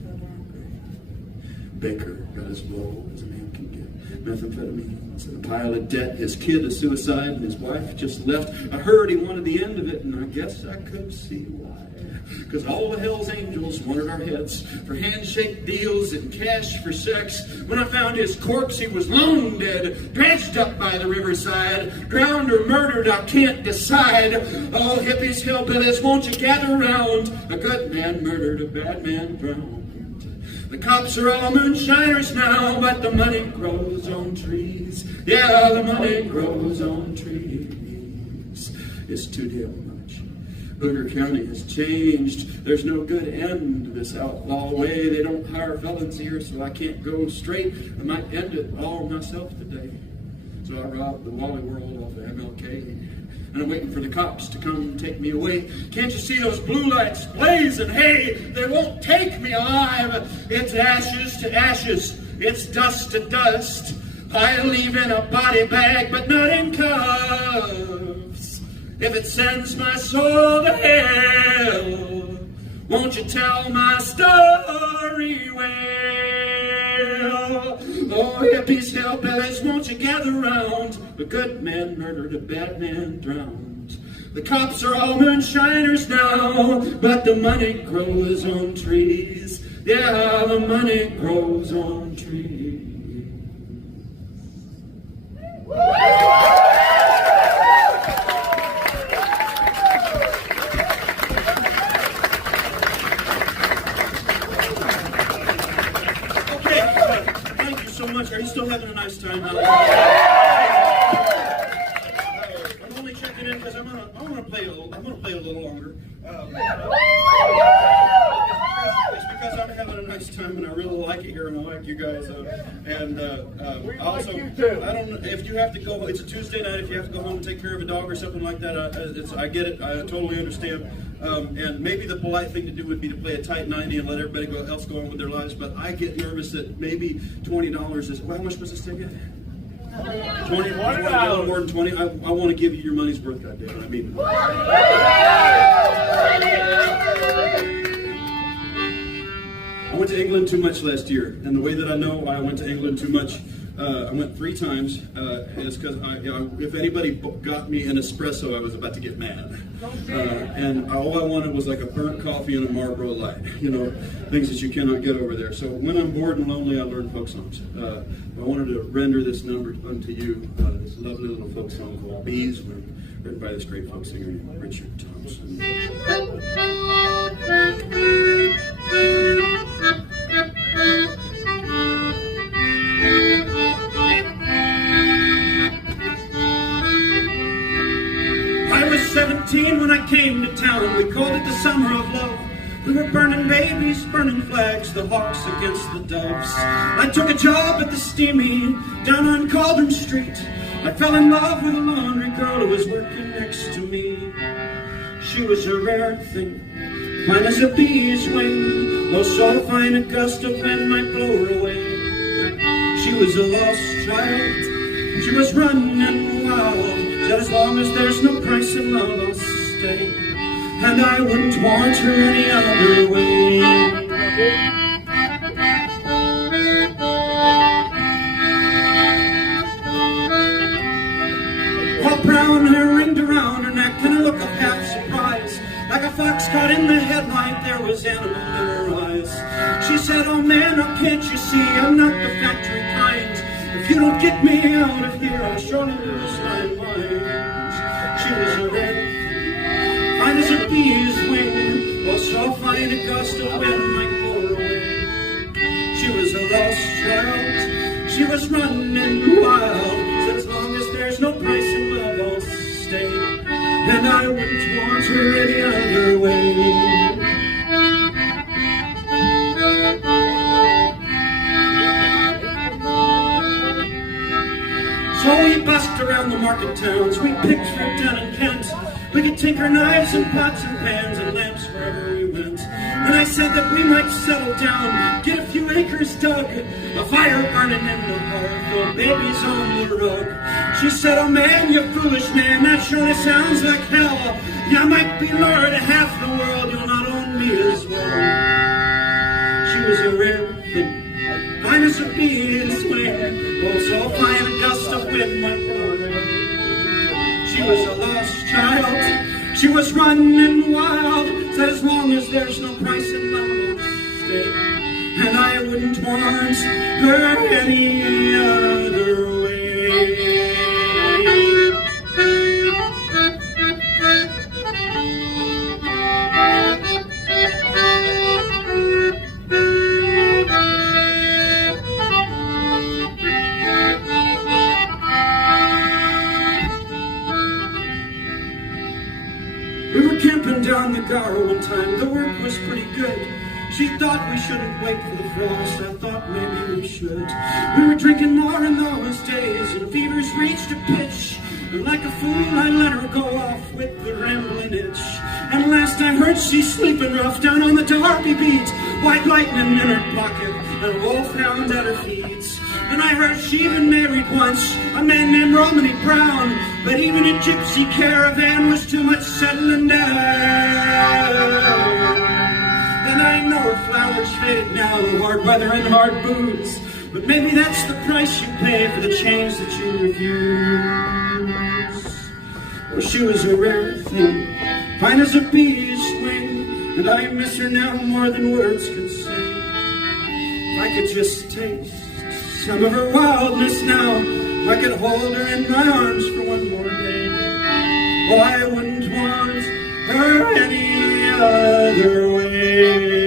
Baker got as low as a man can get. Methamphetamine, a pile of debt, his kid a suicide, and his wife just left. I heard he wanted the end of it, and I guess I could see why. Because all the Hell's Angels wanted our heads for handshake deals and cash for sex. When I found his corpse, he was long dead, dredged up by the riverside. Drowned or murdered, I can't decide. Oh, hippies, hillbillies, won't you gather round? A good man murdered, a bad man drowned. The cops are all moonshiners now, but the money grows on trees. Yeah, the money grows on trees. It's too damn much. Booger County has changed. There's no good end to this outlaw way. They don't hire felons here, so I can't go straight. I might end it all myself today. So I robbed the Wally World off of MLK. And I'm waiting for the cops to come and take me away. Can't you see those blue lights blazing? Hey, they won't take me alive. It's ashes to ashes. It's dust to dust. I leave in a body bag, but not in cuffs. If it sends my soul to hell, won't you tell my story well? Oh, hippies, hillbillies, won't you gather round? A good man murdered, a bad man drowned. The cops are all moonshiners now, but the money grows on trees. Yeah, the money grows on trees. Are you still having a nice time out there? I'm only checking in because I'm gonna play a little longer. It's because I'm having a nice time and I really like it here and I like you guys. Also, I don't know if you have to go. It's a Tuesday night. If you have to go home and take care of a dog or something like that, I get it. I totally understand. And maybe the polite thing to do would be to play a tight 90 and let everybody else go on with their lives. But I get nervous that maybe $20 is. Well, how much was this ticket? 20. A little more than 20. I want to give you your money's worth. Goddamn, I mean. I went to England too much last year, and the way that I know I went to England too much, I went 3 times, is because if anybody got me an espresso, I was about to get mad. And all I wanted was like a burnt coffee and a Marlboro Light, things that you cannot get over there. So when I'm bored and lonely, I learn folk songs. I wanted to render this number unto you, this lovely little folk song called Bees, written by this great folk singer named Richard Thompson. I was 17 when I came to town. We called it the summer of love. We were burning babies, burning flags, the hawks against the doves. I took a job at the steamy down on Cauldron Street. I fell in love with a laundry girl who was working next to me. She was a rare thing, fine as a bee's wing, oh so fine a gust of wind might blow her away. She was a lost child, she was running wild. Said as long as there's no price in love I'll stay, and I wouldn't want her any other way. All proud brown hair ringed around her neck and a look of half surprise. Like a fox caught in the headlight, there was animal in her eyes. She said, oh man, oh can't you see, I'm not the factory kind. If you don't get me out of here, I'll surely lose my mind. She was a red, fine as a bee's wing, oh so fine a gust of wind might blow her away. She was a lost child, she was running wild, said as long as there's no price in love, I'll stay. And I wouldn't want her any other way. So we busked around the market towns, we picked fruit down in Kent. We could tinker knives and pots and pans and lamps wherever we went. And I said that we might settle down, get a few acres dug, a fire burning in the hearth, little babies on the rug. She said, oh man, you foolish man, that surely sounds like hell. You might be lord of half the world, you'll not own me as well. She was a rare thing, fine as a bee's wing, oh so fine a gust of wind might blow her away. She was a lost child, she was running wild, said as long as there's no price in love, I'll stay. And I wouldn't want her any other way. We were camping down the Gower one time, the work was pretty good. She thought we shouldn't wait for the frost, I thought maybe we should. We were drinking more in those days, and fevers reached a pitch. And like a fool I let her go off with the rambling itch. And last I heard she's sleeping rough down on the Derby beat, white lightning in her pocket, and a wolfhound at her feet. And I heard she even married once, a man named Romany Brown, but even a gypsy caravan was too much settling down. And I know her flowers faded now, the hard weather and hard booze, but maybe that's the price you pay for the change that you refuse. Well, she was a rare thing, fine as a bee's wing, and I miss her now more than words can say. If I could just taste some of her wildness now, I could hold her in my arms for one more day. Oh, I wouldn't want her any other way.